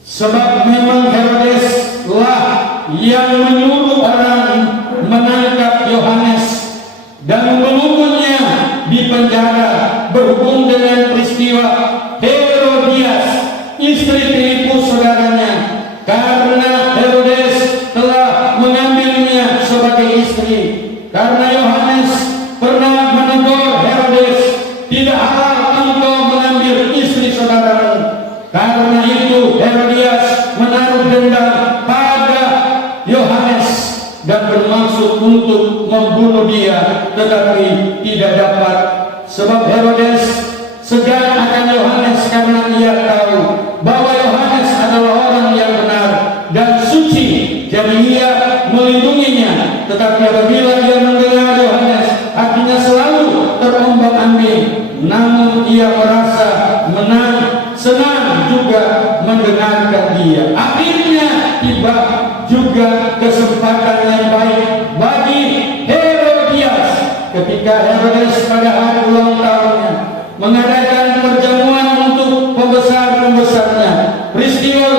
Sebab memang Herodes lah yang menyuruh orang menangkap Yohanes dan membelunggunya di penjara berhubung dengan peristiwa Herodias, istri Filipus saudaranya, karena Herodes telah mengambilnya sebagai istri. Karena Yohanes pernah menegur Herodes, tidak halal engkau mengambil istri saudaramu. Karena itu Herodias menaruh denda dan bermaksud untuk membunuh dia, tetapi tidak dapat, sebab Herodes segan akan Yohanes karena ia tahu bahwa Yohanes adalah orang yang benar dan suci, jadi ia melindunginya. Tetapi apabila ia mendengar Yohanes hatinya selalu terombang-ambing, namun ia merasa senang juga mendengarkan dia. Akhirnya tiba juga kesempatan yang baik bagi Herodias ketika Herodes pada hari ulang tahunnya mengadakan perjamuan untuk pembesar-pembesarnya, peristiwa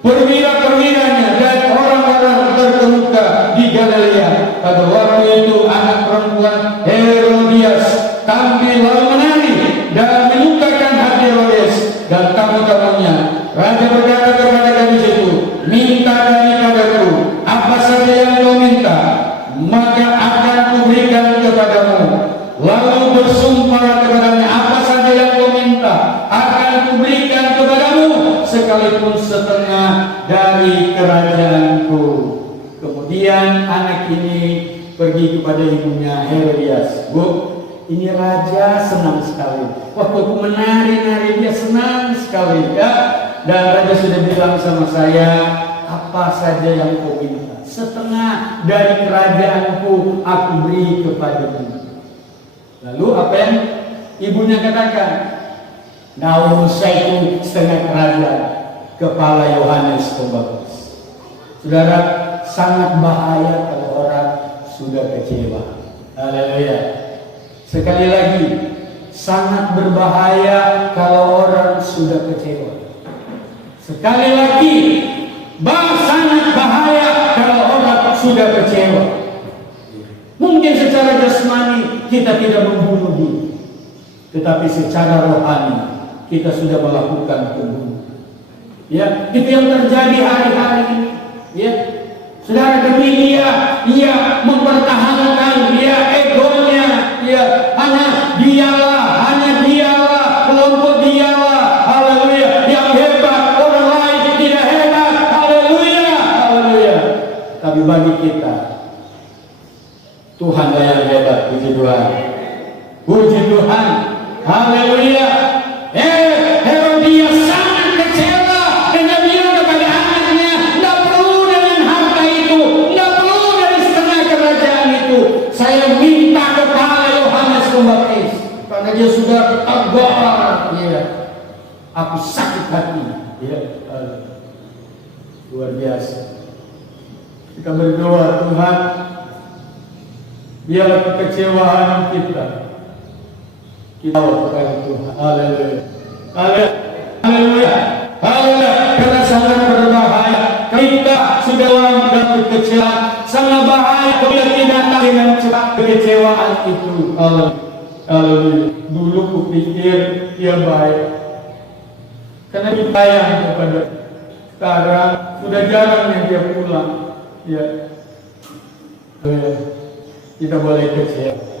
perwira-perwiranya dan orang-orang terkemuka di Galilea. Pada waktu itu anak perempuan Herodias tampil lalu menari dan menyukakan hati Herodes dan tamu-tamunya. Raja berkata kepada gadis itu, minta daripadaku apa saja yang kau minta, maka akan kuberikan kepadamu. Lalu bersumpah kepadanya, apa saja yang kau minta akan kuberikan kepadamu, sekalipun setengah dari kerajaanku. Kemudian anak ini pergi kepada ibunya Herodias. Bu, ini raja senang sekali. Waktu aku menari-nari dia senang sekali ya. Dan raja sudah bilang sama saya, apa saja yang kau minta, setengah dari kerajaanku aku beri kepadamu. Lalu apa yang ibunya katakan? Nggak usah itu setengah kerajaan, kepala Yohanes Pembaptis. Saudara, sangat bahaya kalau orang sudah kecewa. Haleluya. Sekali lagi, sangat berbahaya kalau orang sudah kecewa. Sekali lagi, sangat bahaya kalau orang sudah kecewa. Mungkin secara jasmani kita tidak membunuh dia, tetapi secara rohani kita sudah melakukan pembunuhan. Ya, itu yang terjadi hari-hari ini. Ya, saudara, demi dia mempertahankan egonya. Ya, hanya dialah, kelompok dialah. Haleluya, yang hebat, orang lain tidak hebat. Haleluya, haleluya. Tapi bagi kita, Tuhan yang hebat. Puji Tuhan, puji Tuhan. Haleluya. Herodias sangat kecewa dengan dia kepada anaknya. Tidak perlu dengan harta itu, tidak perlu dari setengah kerajaan itu. Saya minta kepala Yohanes Pembaptis, karena dia sudah tegar. Ya, aku sakit hati. Ya, luar biasa. Kita berdoa, Tuhan, biarlah kekecewaan kita kepada Tuhan. Haleluya. Haleluya. Haleluya. Karena sangat berbahaya. Kita sudah dalam kekecewaan. Sangat bahaya bila tidak tahu dengan cepat kekecewaan itu. Haleluya. Dulu kupikir dia baik, karena dia sayang kepada. Sekarang sudah jarang yang dia pulang. Ya. Kita boleh kecewa.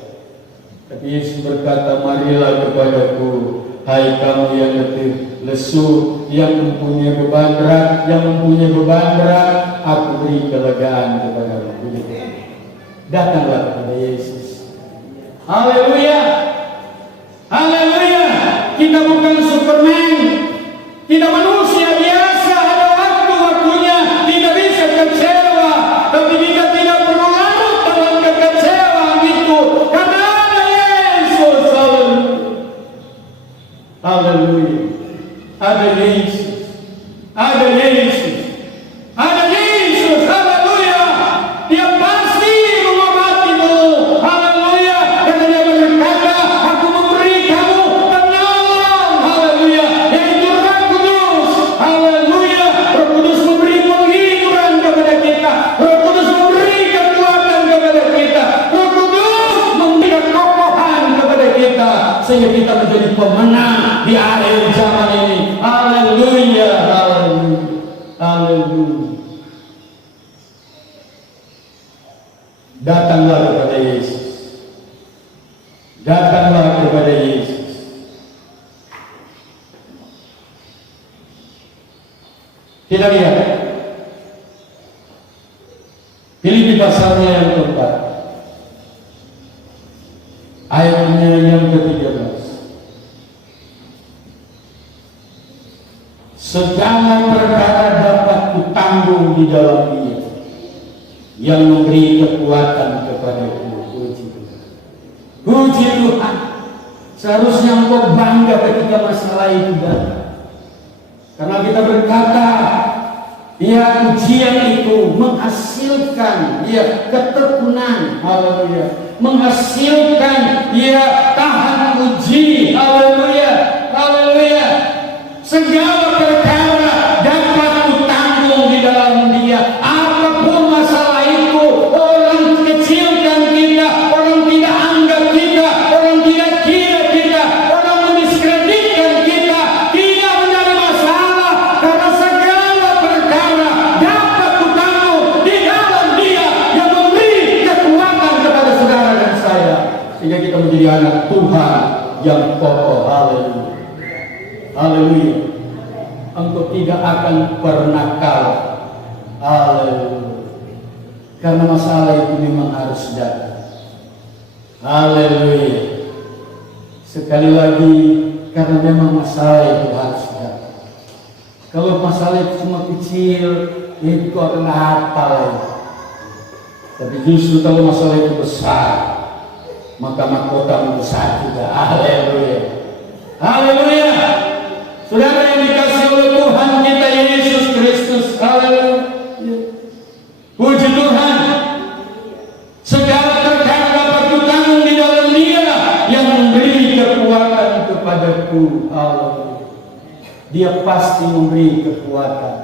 Tapi Yesus berkata, marilah kepadaku, hai kamu yang letih, lesu, yang mempunyai beban berat, aku beri kelegaan kepadamu. Datanglah kepada Yesus. Haleluya, haleluya. Kita bukan Superman, kita manusia biasa. Ada waktu-waktunya kita bisa kecewa, tapi kita tidak perlu larut dalam kekecewaan itu, karena haleluya. Ada Yesus. Ada Yesus. Ada Yesus. Haleluya. Dia pasti mengobatimu. Haleluya. Karena dia berkata, aku memberi kamu penolong. Haleluya. Yaitu Roh Kudus. Haleluya. Roh Kudus memberi penghiburan kepada kita. Roh Kudus memberi kekuatan kepada kita. Roh Kudus memberi kekokohan kepada kita, sehingga kita menjadi pemenang di akhir zaman ini. Haleluya, haleluya, haleluya. Datanglah kepada Yesus. Datanglah kepada Yesus. Kita lihat Filipi di pasalnya yang keempat, ayatnya yang ke-13. Segala perkara dapat kutanggung di dalam Dia yang memberi kekuatan kepadaku. Puji Tuhan. Puji Tuhan. Seharusnya engkau bangga ketika masalah itu datang. Karena kita berkata, ya, ujian itu menghasilkan ya ketekunan, haleluya, menghasilkan ya tahan uji, haleluya, haleluya. Segala perkara dapat kutanggung di dalam Dia. Apapun masalah itu, orang kecilkan kita, orang tidak anggap kita, orang tidak kira kita, orang mendiskreditkan kita, tidak menjadi masalah, karena segala perkara dapat kutanggung di dalam Dia yang memberi kekuatan kepada saudara dan saya, sehingga kita menjadi anak Tuhan yang kokoh. Haleluya. Haleluya. Engkau tidak akan pernah kalah. Haleluya. Karena masalah itu memang harus datang. Haleluya. Sekali lagi, karena memang masalah itu harus datang. Kalau masalah itu cuma kecil, itu akan apa lagi. Tapi justru kalau masalah itu besar, maka mahkota besar juga. Haleluya. Haleluya. Saudara yang dikasihi oleh Tuhan kita Yesus Kristus, haleluya. Puji Tuhan. Segala perkara dapat kutanggung di dalam Dia yang memberi kekuatan kepadaku. Haleluya. Dia pasti memberi kekuatan.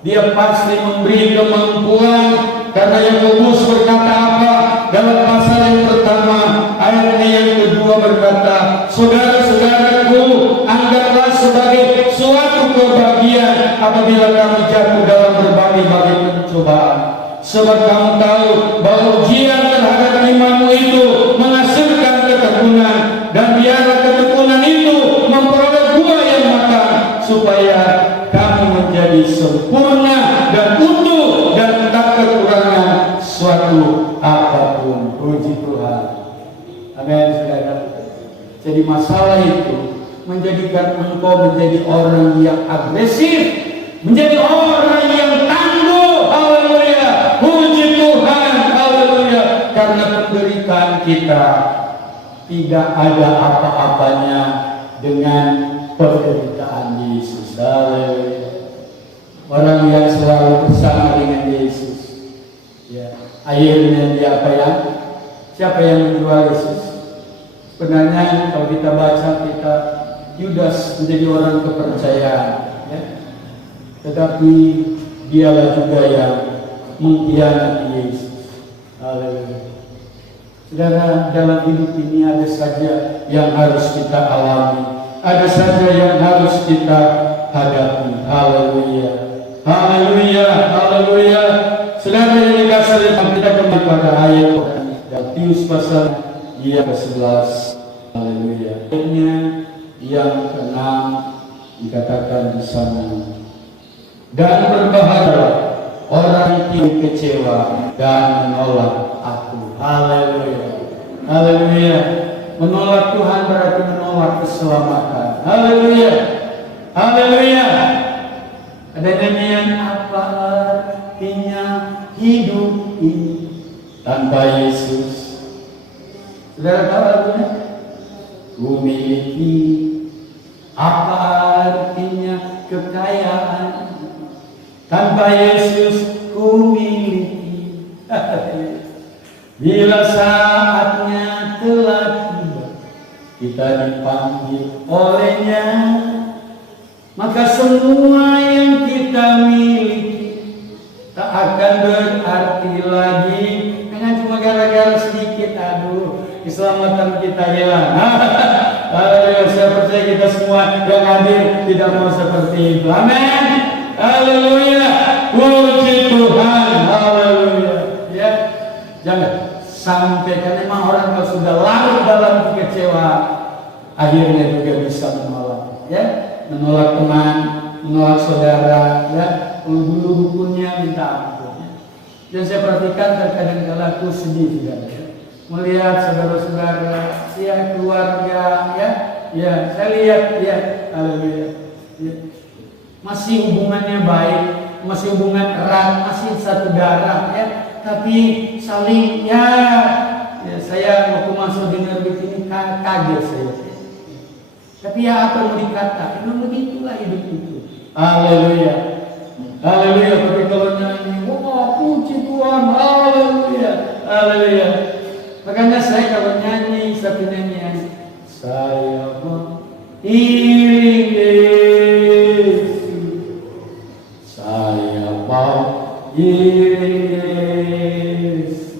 Dia pasti memberi kemampuan. Karena Yakobus berkata apa? Dalam pasal yang pertama, ayatnya yang kedua berkata, saudara-saudaraku, anggaplah sebagai suatu kebahagiaan apabila kamu jatuh dalam berbagai-bagai pencobaan. Sebab kamu tahu bahwa ujian terhadap imanmu itu menghasilkan ketekunan, dan biarlah ketekunan itu memperoleh buah yang matang, supaya kamu menjadi sempurna dan utuh dan tak kekurangan suatu apapun. Puji Tuhan. Amin, saudara. Jadi masalah itu menjadikan engkau menjadi orang yang agresif, menjadi orang yang tangguh. Haleluya. Puji Tuhan. Haleluya. Karena penderitaan kita tidak ada apa-apanya dengan penderitaan Yesus. Haleluya. Orang yang selalu bersama dengan Yesus, ya, akhirnya dia apa ya? Siapa yang menjual Yesus? Sebenarnya kalau kita baca, kita Yudas menjadi orang kepercayaan, ya. Tetapi dialah juga yang mengkhianati Yesus. Haleluya. Saudara, dalam hidup ini ada saja yang harus kita alami, ada saja yang harus kita hadapi. Haleluya. Haleluya. Haleluya. Saudara yang dikasihi, kita kembali pada ayat Matius pasal yang ke-11. Haleluya. Ayatnya yang ke-6 dikatakan di sana. Dan berbahagialah orang yang kecewa dan menolak aku. Haleluya. Haleluya. Menolak Tuhan berarti menolak keselamatan. Haleluya. Haleluya. Ada nyanyian, apa artinya hidup ini tanpa Yesus? Saudara tahu artinya? Ku miliki. Apa artinya kekayaan tanpa Yesus? Ku miliki. Bila saatnya telah tiba, kita dipanggil olehnya, maka semua yang kita miliki tak akan berarti lagi. Jangan cuma gara-gara sedikit, aduh, keselamatan kita hilang. Saya percaya kita semua yang hadir tidak mau seperti itu. Amin. Haleluya. Puji Tuhan. Haleluya. Ya, jangan sampai, karena memang orang kalau sudah larut dalam kekecewaan, akhirnya juga bisa menolak. Ya. Menolak teman, menolak saudara, ya, dulu hukumnya minta ampun. Ya. Dan saya perhatikan terkadang kala aku sedih juga ya. Melihat saudara-saudara, ya keluarga, ya saya lihat ya, haleluya, ya. Masih hubungannya baik, masih hubungan erat, masih satu darah ya, tapi saling ya saya waktu masuk di Nerbit ini kaget saya. Tapi ya apa mau dikata, memang begitulah hidup itu. Haleluya, haleluya. Tapi kalau nyanyi, wah puji Tuhan, haleluya, haleluya. Makanya saya kalau nyanyi satu nyanyian, saya mau iring Yesus, saya mau iring Yesus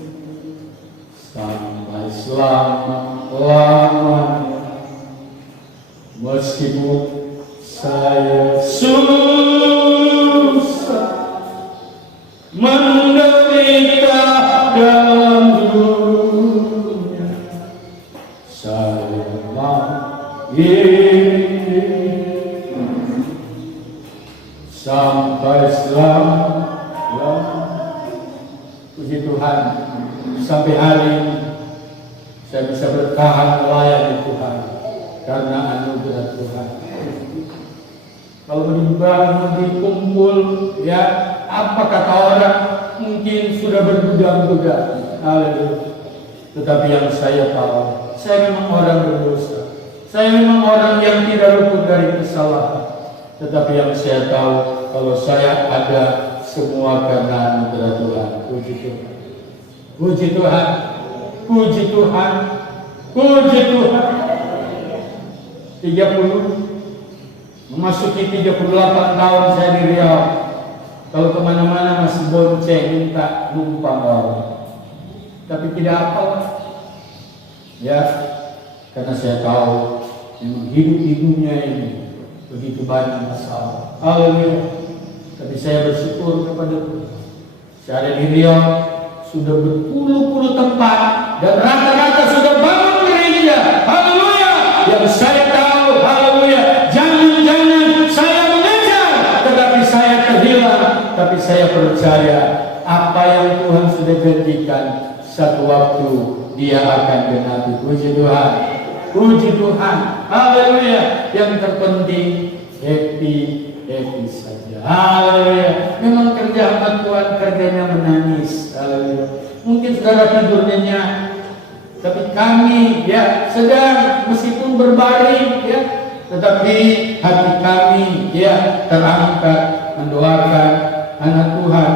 sampai selama-lamanya, meskipun saya susah menderita dalam dunia, saya mau iring sampai selama-lamanya. Puji Tuhan, sampai hari ini saya bisa bertahan melayani Tuhan karena anugerah Tuhan. Kalau dibangun, dikumpul, ya apa kata orang, mungkin sudah bergudang-gudang. Haleluya. Tetapi yang saya tahu, saya memang orang berdosa. Saya memang orang yang tidak luput dari kesalahan. Tetapi yang saya tahu, kalau saya ada semua karena anugerah Tuhan. Puji Tuhan. Puji Tuhan. Puji Tuhan. Puji Tuhan. 30 memasuki 38 tahun saya di Riau. Kalau kemana-mana masih bonceng minta numpang orang. Tapi tidak apa, ya, karena saya tahu memang hidup di dunia ini begitu banyak masalah. Haleluya. Tapi saya bersyukur kepada Tuhan. Saya ada di Riau sudah berpuluh-puluh tempat dan rata-rata sudah bangun gereja. Haleluya. Yang saya tahu, haleluya, jangan-jangan saya mengejar, tetapi saya terhilang. Tapi saya percaya apa yang Tuhan sudah janjikan, satu waktu Dia akan genapi. Puji Tuhan. Puji Tuhan. Haleluya. Yang terpenting happy saja. Haleluya. Memang kerja hamba Tuhan kerjanya menangis. Haleluya. Mungkin saudara tidur nyenyak, tapi kami ya sedang meskipun berbaring ya, tetapi hati kami ya terangkat mendoakan anak Tuhan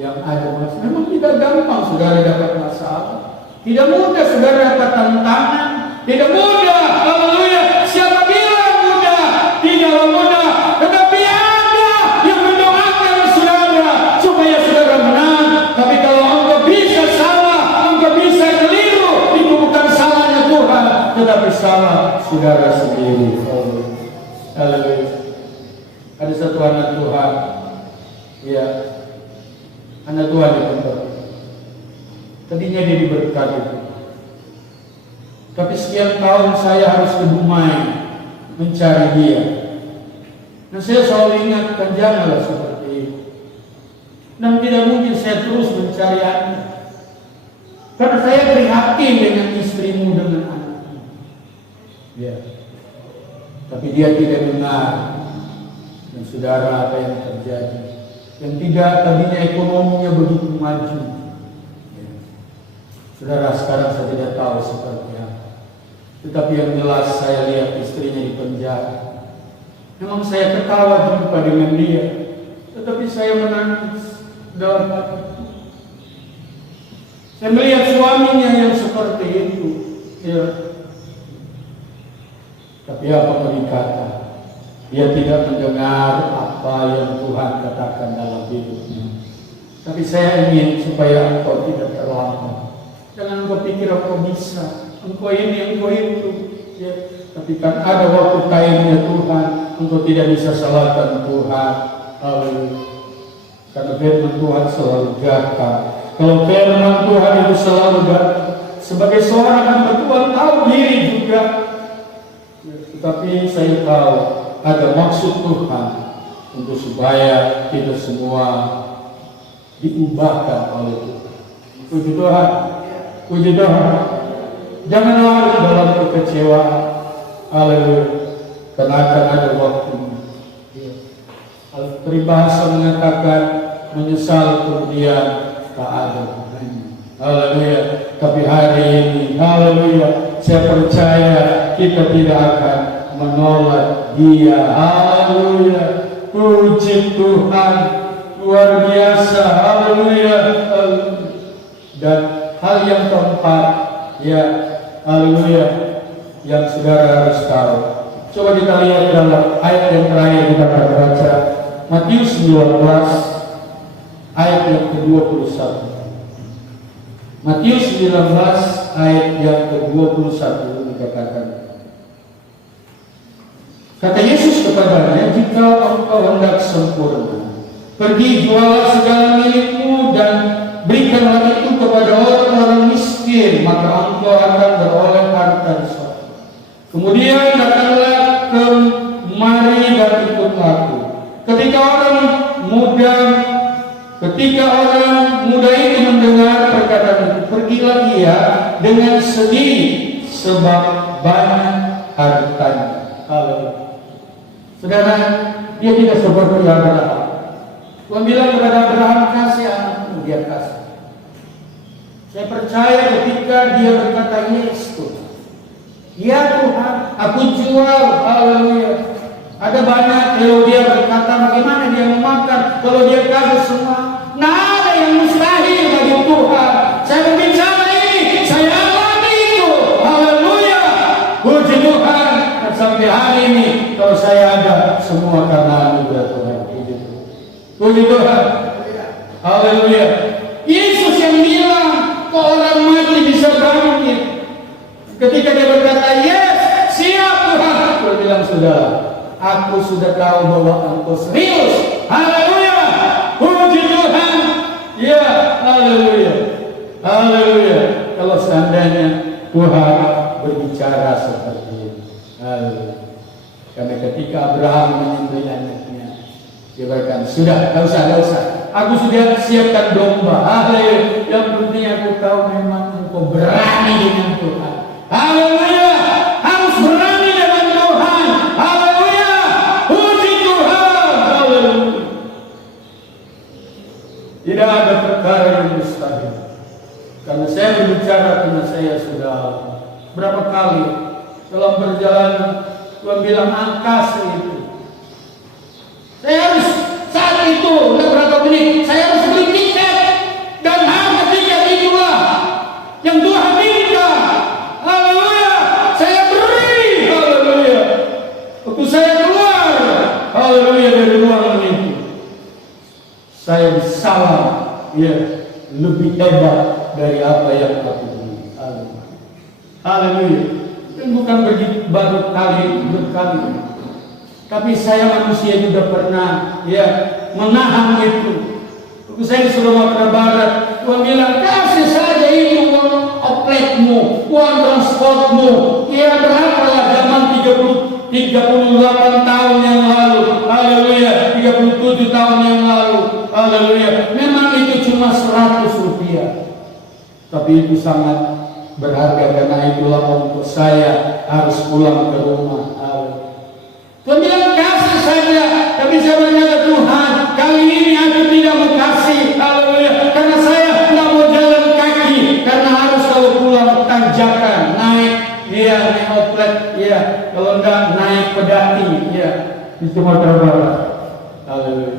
yang ada masalah. Memang tidak gampang saudara dapat masalah. Tidak mudah saudara dapat tantangan. Tidak mudah. Haleluya. Siapa bilang mudah? Tidaklah mudah. Tetapi ada yang mendoakan saudara supaya saudara menang. Tapi kalau engkau bisa salah, engkau bisa keliru, itu bukan salahnya Tuhan, tetapi salah saudara sendiri. Haleluya. Ada satu anak Tuhan, ya, anak Tuhan yang benar. Tadinya dia diberkati, tapi sekian tahun saya harus ke Dumai mencari dia. Dan saya selalu ingatkan, janganlah seperti itu. Dan tidak mungkin saya terus mencari Anda, karena saya prihatin dengan istrimu, dengan anakmu. Ya. Tapi dia tidak dengar. Dan saudara, apa yang terjadi? Yang tidak tadinya ekonominya begitu maju. Ya. Saudara, sekarang saya tidak tahu seperti apa. Tetapi yang jelas saya lihat istrinya di penjara. Memang saya ketawa jumpa dengan dia, tetapi saya menangis dalam hati. Saya melihat suaminya yang seperti itu. Ya. Tapi apa mau dikata? Dia tidak mendengar apa yang Tuhan katakan dalam hidupnya. Tapi saya ingin supaya engkau tidak terlambat. Jangan engkau pikir engkau bisa, engkau ini, engkau itu. Ya. Tapi kan ada waktu timenya Tuhan. Engkau tidak bisa salahkan Tuhan. Haleluya. Karena firman Tuhan selalu gagal. Kalau firman Tuhan itu selalu gagal, sebagai seorang hamba Tuhan tahu diri juga. Ya, tetapi saya tahu ada maksud Tuhan untuk supaya kita semua diubahkan oleh Tuhan. Puji Tuhan, puji Tuhan. Jangan larut dalam kekecewaan. Haleluya. Karena akan ada waktunya. Peribahasa mengatakan menyesal kemudian tak ada. Haleluya. Tapi hari ini, haleluya, saya percaya kita tidak akan menolak Dia. Haleluya. Puji Tuhan, luar biasa. Haleluya. Dan hal yang keempat, ya, haleluya, yang saudara harus tahu. Coba kita lihat dalam ayat yang terakhir kita akan baca, Matius 19 ayat yang ke-21. Matius 19 ayat yang ke-21 dikatakan, kata Yesus kepadanya, jika engkau hendak sempurna, pergi jualah segala milikmu dan berikanlah itu kepada orang-orang miskin, maka engkau akan beroleh harta di sorga. Kemudian datanglah kemari dan ikutlah aku. Ketika orang muda itu mendengar perkataan itu, pergilah ia dengan sedih sebab banyak hartanya. Haleluya. Saudara, dia tidak seperti Abraham. Tuhan bilang kepada Abraham, kasih anakmu, dia kasih. Saya percaya ketika dia berkata, yes Tuhan, ya Tuhan, aku jual. Haleluya. Ada banyak kalau dia berkata bagaimana dia memakan, kalau dia kasih semua. Nah, ada yang mustahil bagi Tuhan. Saya berbicara ini, saya alami itu. Haleluya. Puji Tuhan. Dan sampai hari ini, kalau saya ada semua karena anugerah Tuhan. Puji Tuhan. Haleluya. Yesus yang bilang kok orang mati bisa bangkit. Ketika dia berkata, yes, siap Tuhan. Dia bilang, saudara, aku sudah tahu bahwa engkau serius. Haleluya. Puji Tuhan. Ya, haleluya. Haleluya. Kalau seandainya Tuhan berbicara seperti ini. Haleluya. Karena ketika Abraham menyembelih anaknya, dia berkata, sudah, tidak usah. Aku sudah siapkan domba. Haleluya. Yang penting aku tahu memang engkau berani dengan Tuhan. Haleluya. Harus berani dengan Tuhan. Haleluya. Puji Tuhan. Haleluya. Tidak ada perkara yang mustahil. Karena saya berbicara karena saya sudah berapa kali dalam perjalanan Tuhan bilang angkasa itu. Saya harus saat itu, berapa menit, saya harus beli tiket. Dan harga tiket itulah yang Tuhan minta. Haleluya. Saya beri. Haleluya. Waktu saya keluar, haleluya, dari ruangan itu, saya disalam, ya, lebih hebat dari apa yang aku beli. Haleluya. Haleluya. Dan bukan begitu baru berkali. Tapi saya manusia juga pernah, ya, menahan itu. Waktu saya di Sumatera Barat, Tuhan bilang, kasih saja itu uang opletmu, uang transportmu. Ya, berapa lah zaman 38 tahun yang lalu. Haleluya. 37 tahun yang lalu. Haleluya. Memang itu cuma 100 rupiah. Tapi itu sangat berharga karena itulah untuk saya harus pulang ke rumah. Tuhan bilang kasih saja, tapi saya berkata, Tuhan, kali ini aku tidak mau kasih. Haleluya. Karena saya tidak mau jalan kaki, karena harus kalau pulang tanjakan, naik, ya, naik outlet, ya, kalau enggak naik pedati, ya, di Sumatera Barat. Haleluya.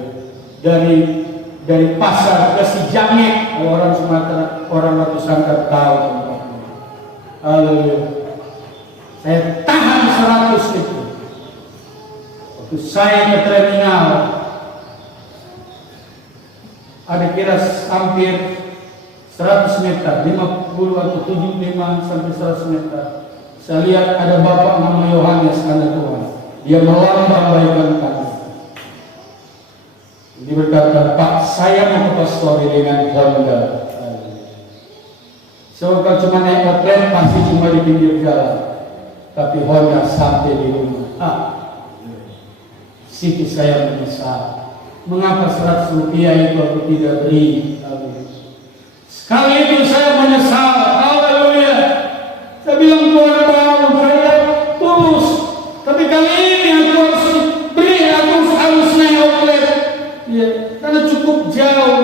Dari pasar ke Sijanget, orang Sumatera, orang Batu Sangkar tahu tempatnya. Haleluya. Saya tahan 100 itu. Waktu saya ke terminal, ada kira hampir 100 meter, 50 atau 75 sampai 100 meter. Saya lihat ada bapak nama Yohanes, anak Tuhan. Dia melambang baikan kami. Dia berkata, Pak, saya mau ke pastori dengan Honda. So, kalau cuma naik hotel, pasti cuma di pinggir jalan. Tapi Honda sampai di rumah. Situ saya menyesal. Mengapa 100 rupiah itu aku tidak beri? Sekali itu saya menyesal. Haleluya. Saya bilang Tuhan tahu saya tulus. Tapi kali ini aku harus beri, aku harus naik outlet. Ya, karena cukup jauh.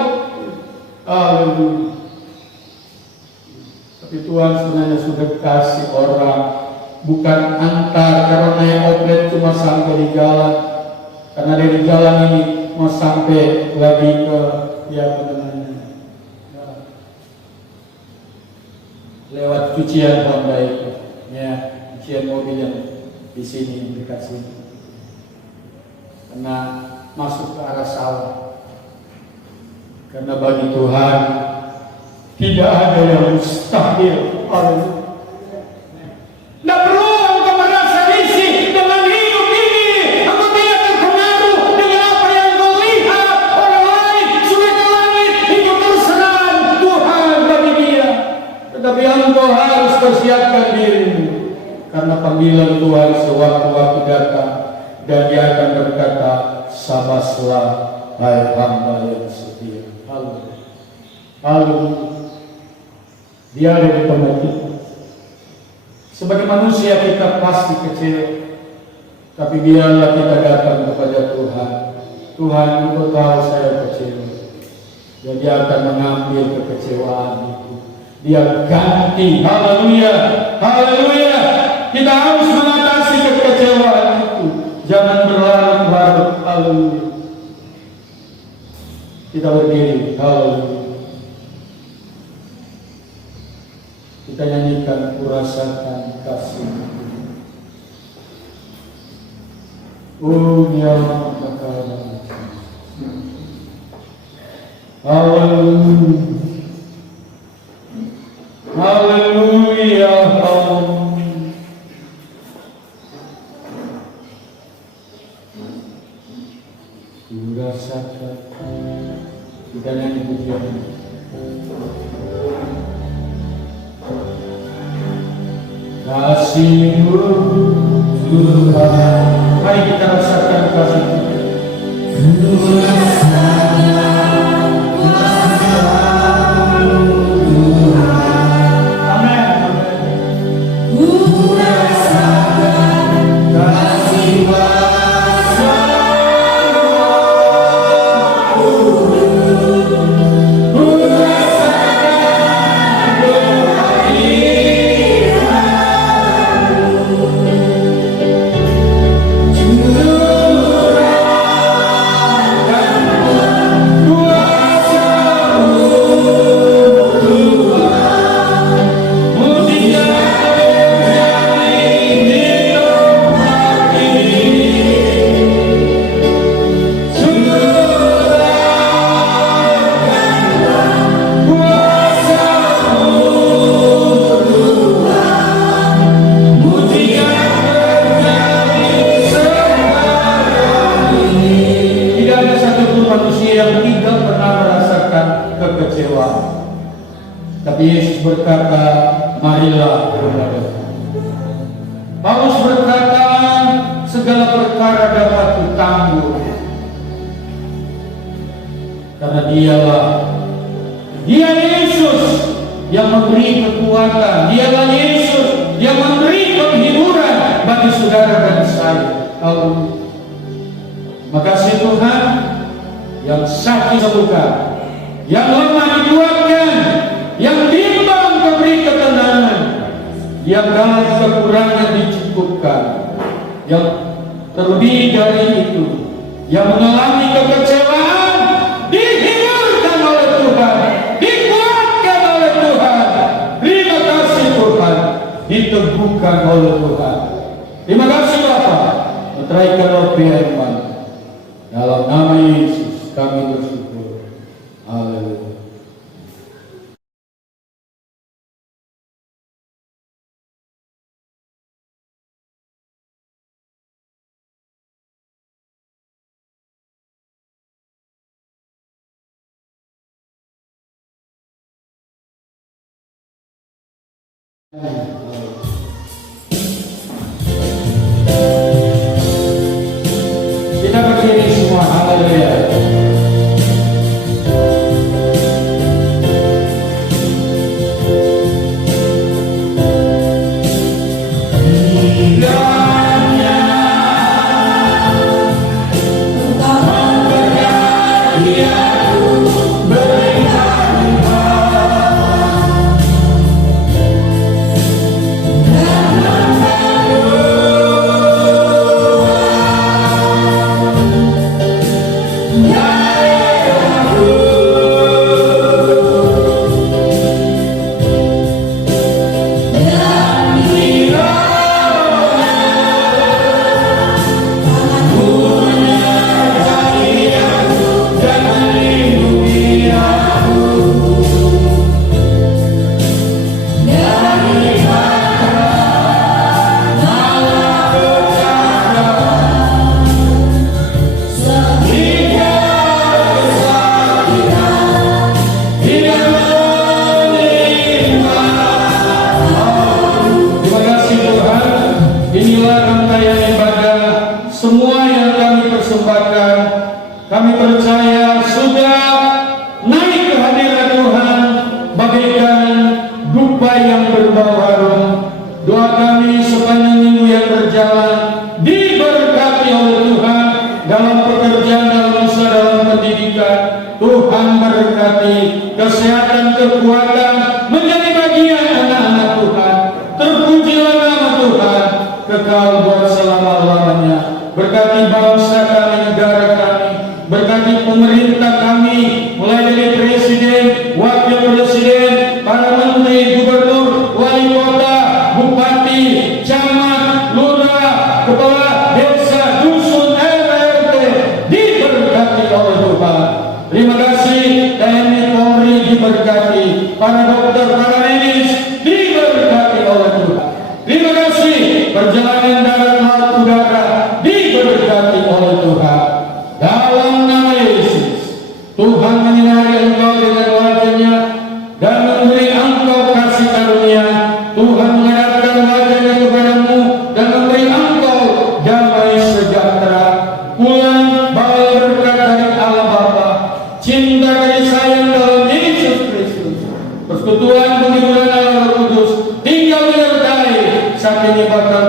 Haleluya. Tapi Tuhan sebenarnya sudah kasih orang, bukan antar, karena naik outlet cuma sampai di jalan. Karena dari jalan ini mau sampai lagi ke lewat cucian Honda itu, ya, cucian mobil yang di sini dekat sini. Karena masuk ke arah sawah. Karena bagi Tuhan tidak ada yang mustahil. Tidak perlu engkau merasa risih dengan hidup ini. Engkau tidak terpengaruh dengan apa yang engkau lihat orang lain sudah ke langit. Itu terserah Tuhan bagi dia. Tetapi engkau harus persiapkan dirimu. Karena panggilan Tuhan sewaktu-waktu datang. Dan dia akan berkata, sabaslah hai hamba yang setia. Haleluya. Haleluya. Dia ada di tengah kita. Sebagai manusia kita pasti kecil, tapi biarlah kita datang kepada Tuhan. Tuhan, Engkau tahu saya kecil, dan Dia akan mengambil kekecewaan itu. Dia ganti. Haleluya, haleluya. Kita harus mengatasi kekecewaan itu. Jangan berlarut-larut. Haleluya. Kita berdiri. Haleluya. Kita nyanyikan kurasakan kasih. Oh ya Allah. Haleluya. Haleluya. Kurasakan. Kita nyanyi pujian. Kasih-Mu Tuhan. Mari kita rasakan kasih-Mu. Tapi Yesus berkata, marilah kepada Paulus berkata, segala perkara dapat ditangguh. Karena Dia Yesus yang memberi kekuatan, Dialah Yesus yang memberi penghiburan bagi saudara dan saya. Makasih Tuhan, yang sakit sembuhkan, yang lemah dikuatkan, yang bimbang memberi ketenangan, yang dalam kekurangan dicukupkan, yang terlebih dari itu, yang mengalami kekecewaan dihiburkan oleh Tuhan, dikuatkan oleh Tuhan. Terima kasih Tuhan, diteguhkan oleh Tuhan. Terima kasih Bapa, meteraikan roh firman. Dalam nama Yesus kami bersyukur. Haleluya. Kita berdiri semua, haleluya. kami sepanjang minggu yang berjalan diberkati oleh Tuhan dalam pekerjaan, dalam usaha, dalam pendidikan. Tuhan berkati kesehatan, kekuatan menjadi bagian anak-anak Tuhan. Terpujilah nama Tuhan kekal buat selama-lamanya. Berkati bangsa kami, negara kami, berkati pemerintah kami, mulai dari presiden, wakil presiden, para menteri, gubernur, wali kota, bupati, camat, lurah, kepala desa, dusun, RT, diberkati oleh Tuhan. Terima kasih TNI Polri diberkati, para dokter, para medis diberkati oleh Tuhan. Terima kasih perjalanan darat, laut, udara diberkati oleh Tuhan. Dalam nama Yesus, Tuhan menyinari engkau dengan wajahnya dan memberi engkau kasih karunia. Tuhan menghadapkan wajahnya kepadamu dan memberi engkau damai sejahtera. Pulang bawa berkat dari Allah Bapa, cinta dari sayang dalam Yesus Kristus, persekutuan penghiburan Allah Roh Kudus tinggal menyertai saat ini bahkan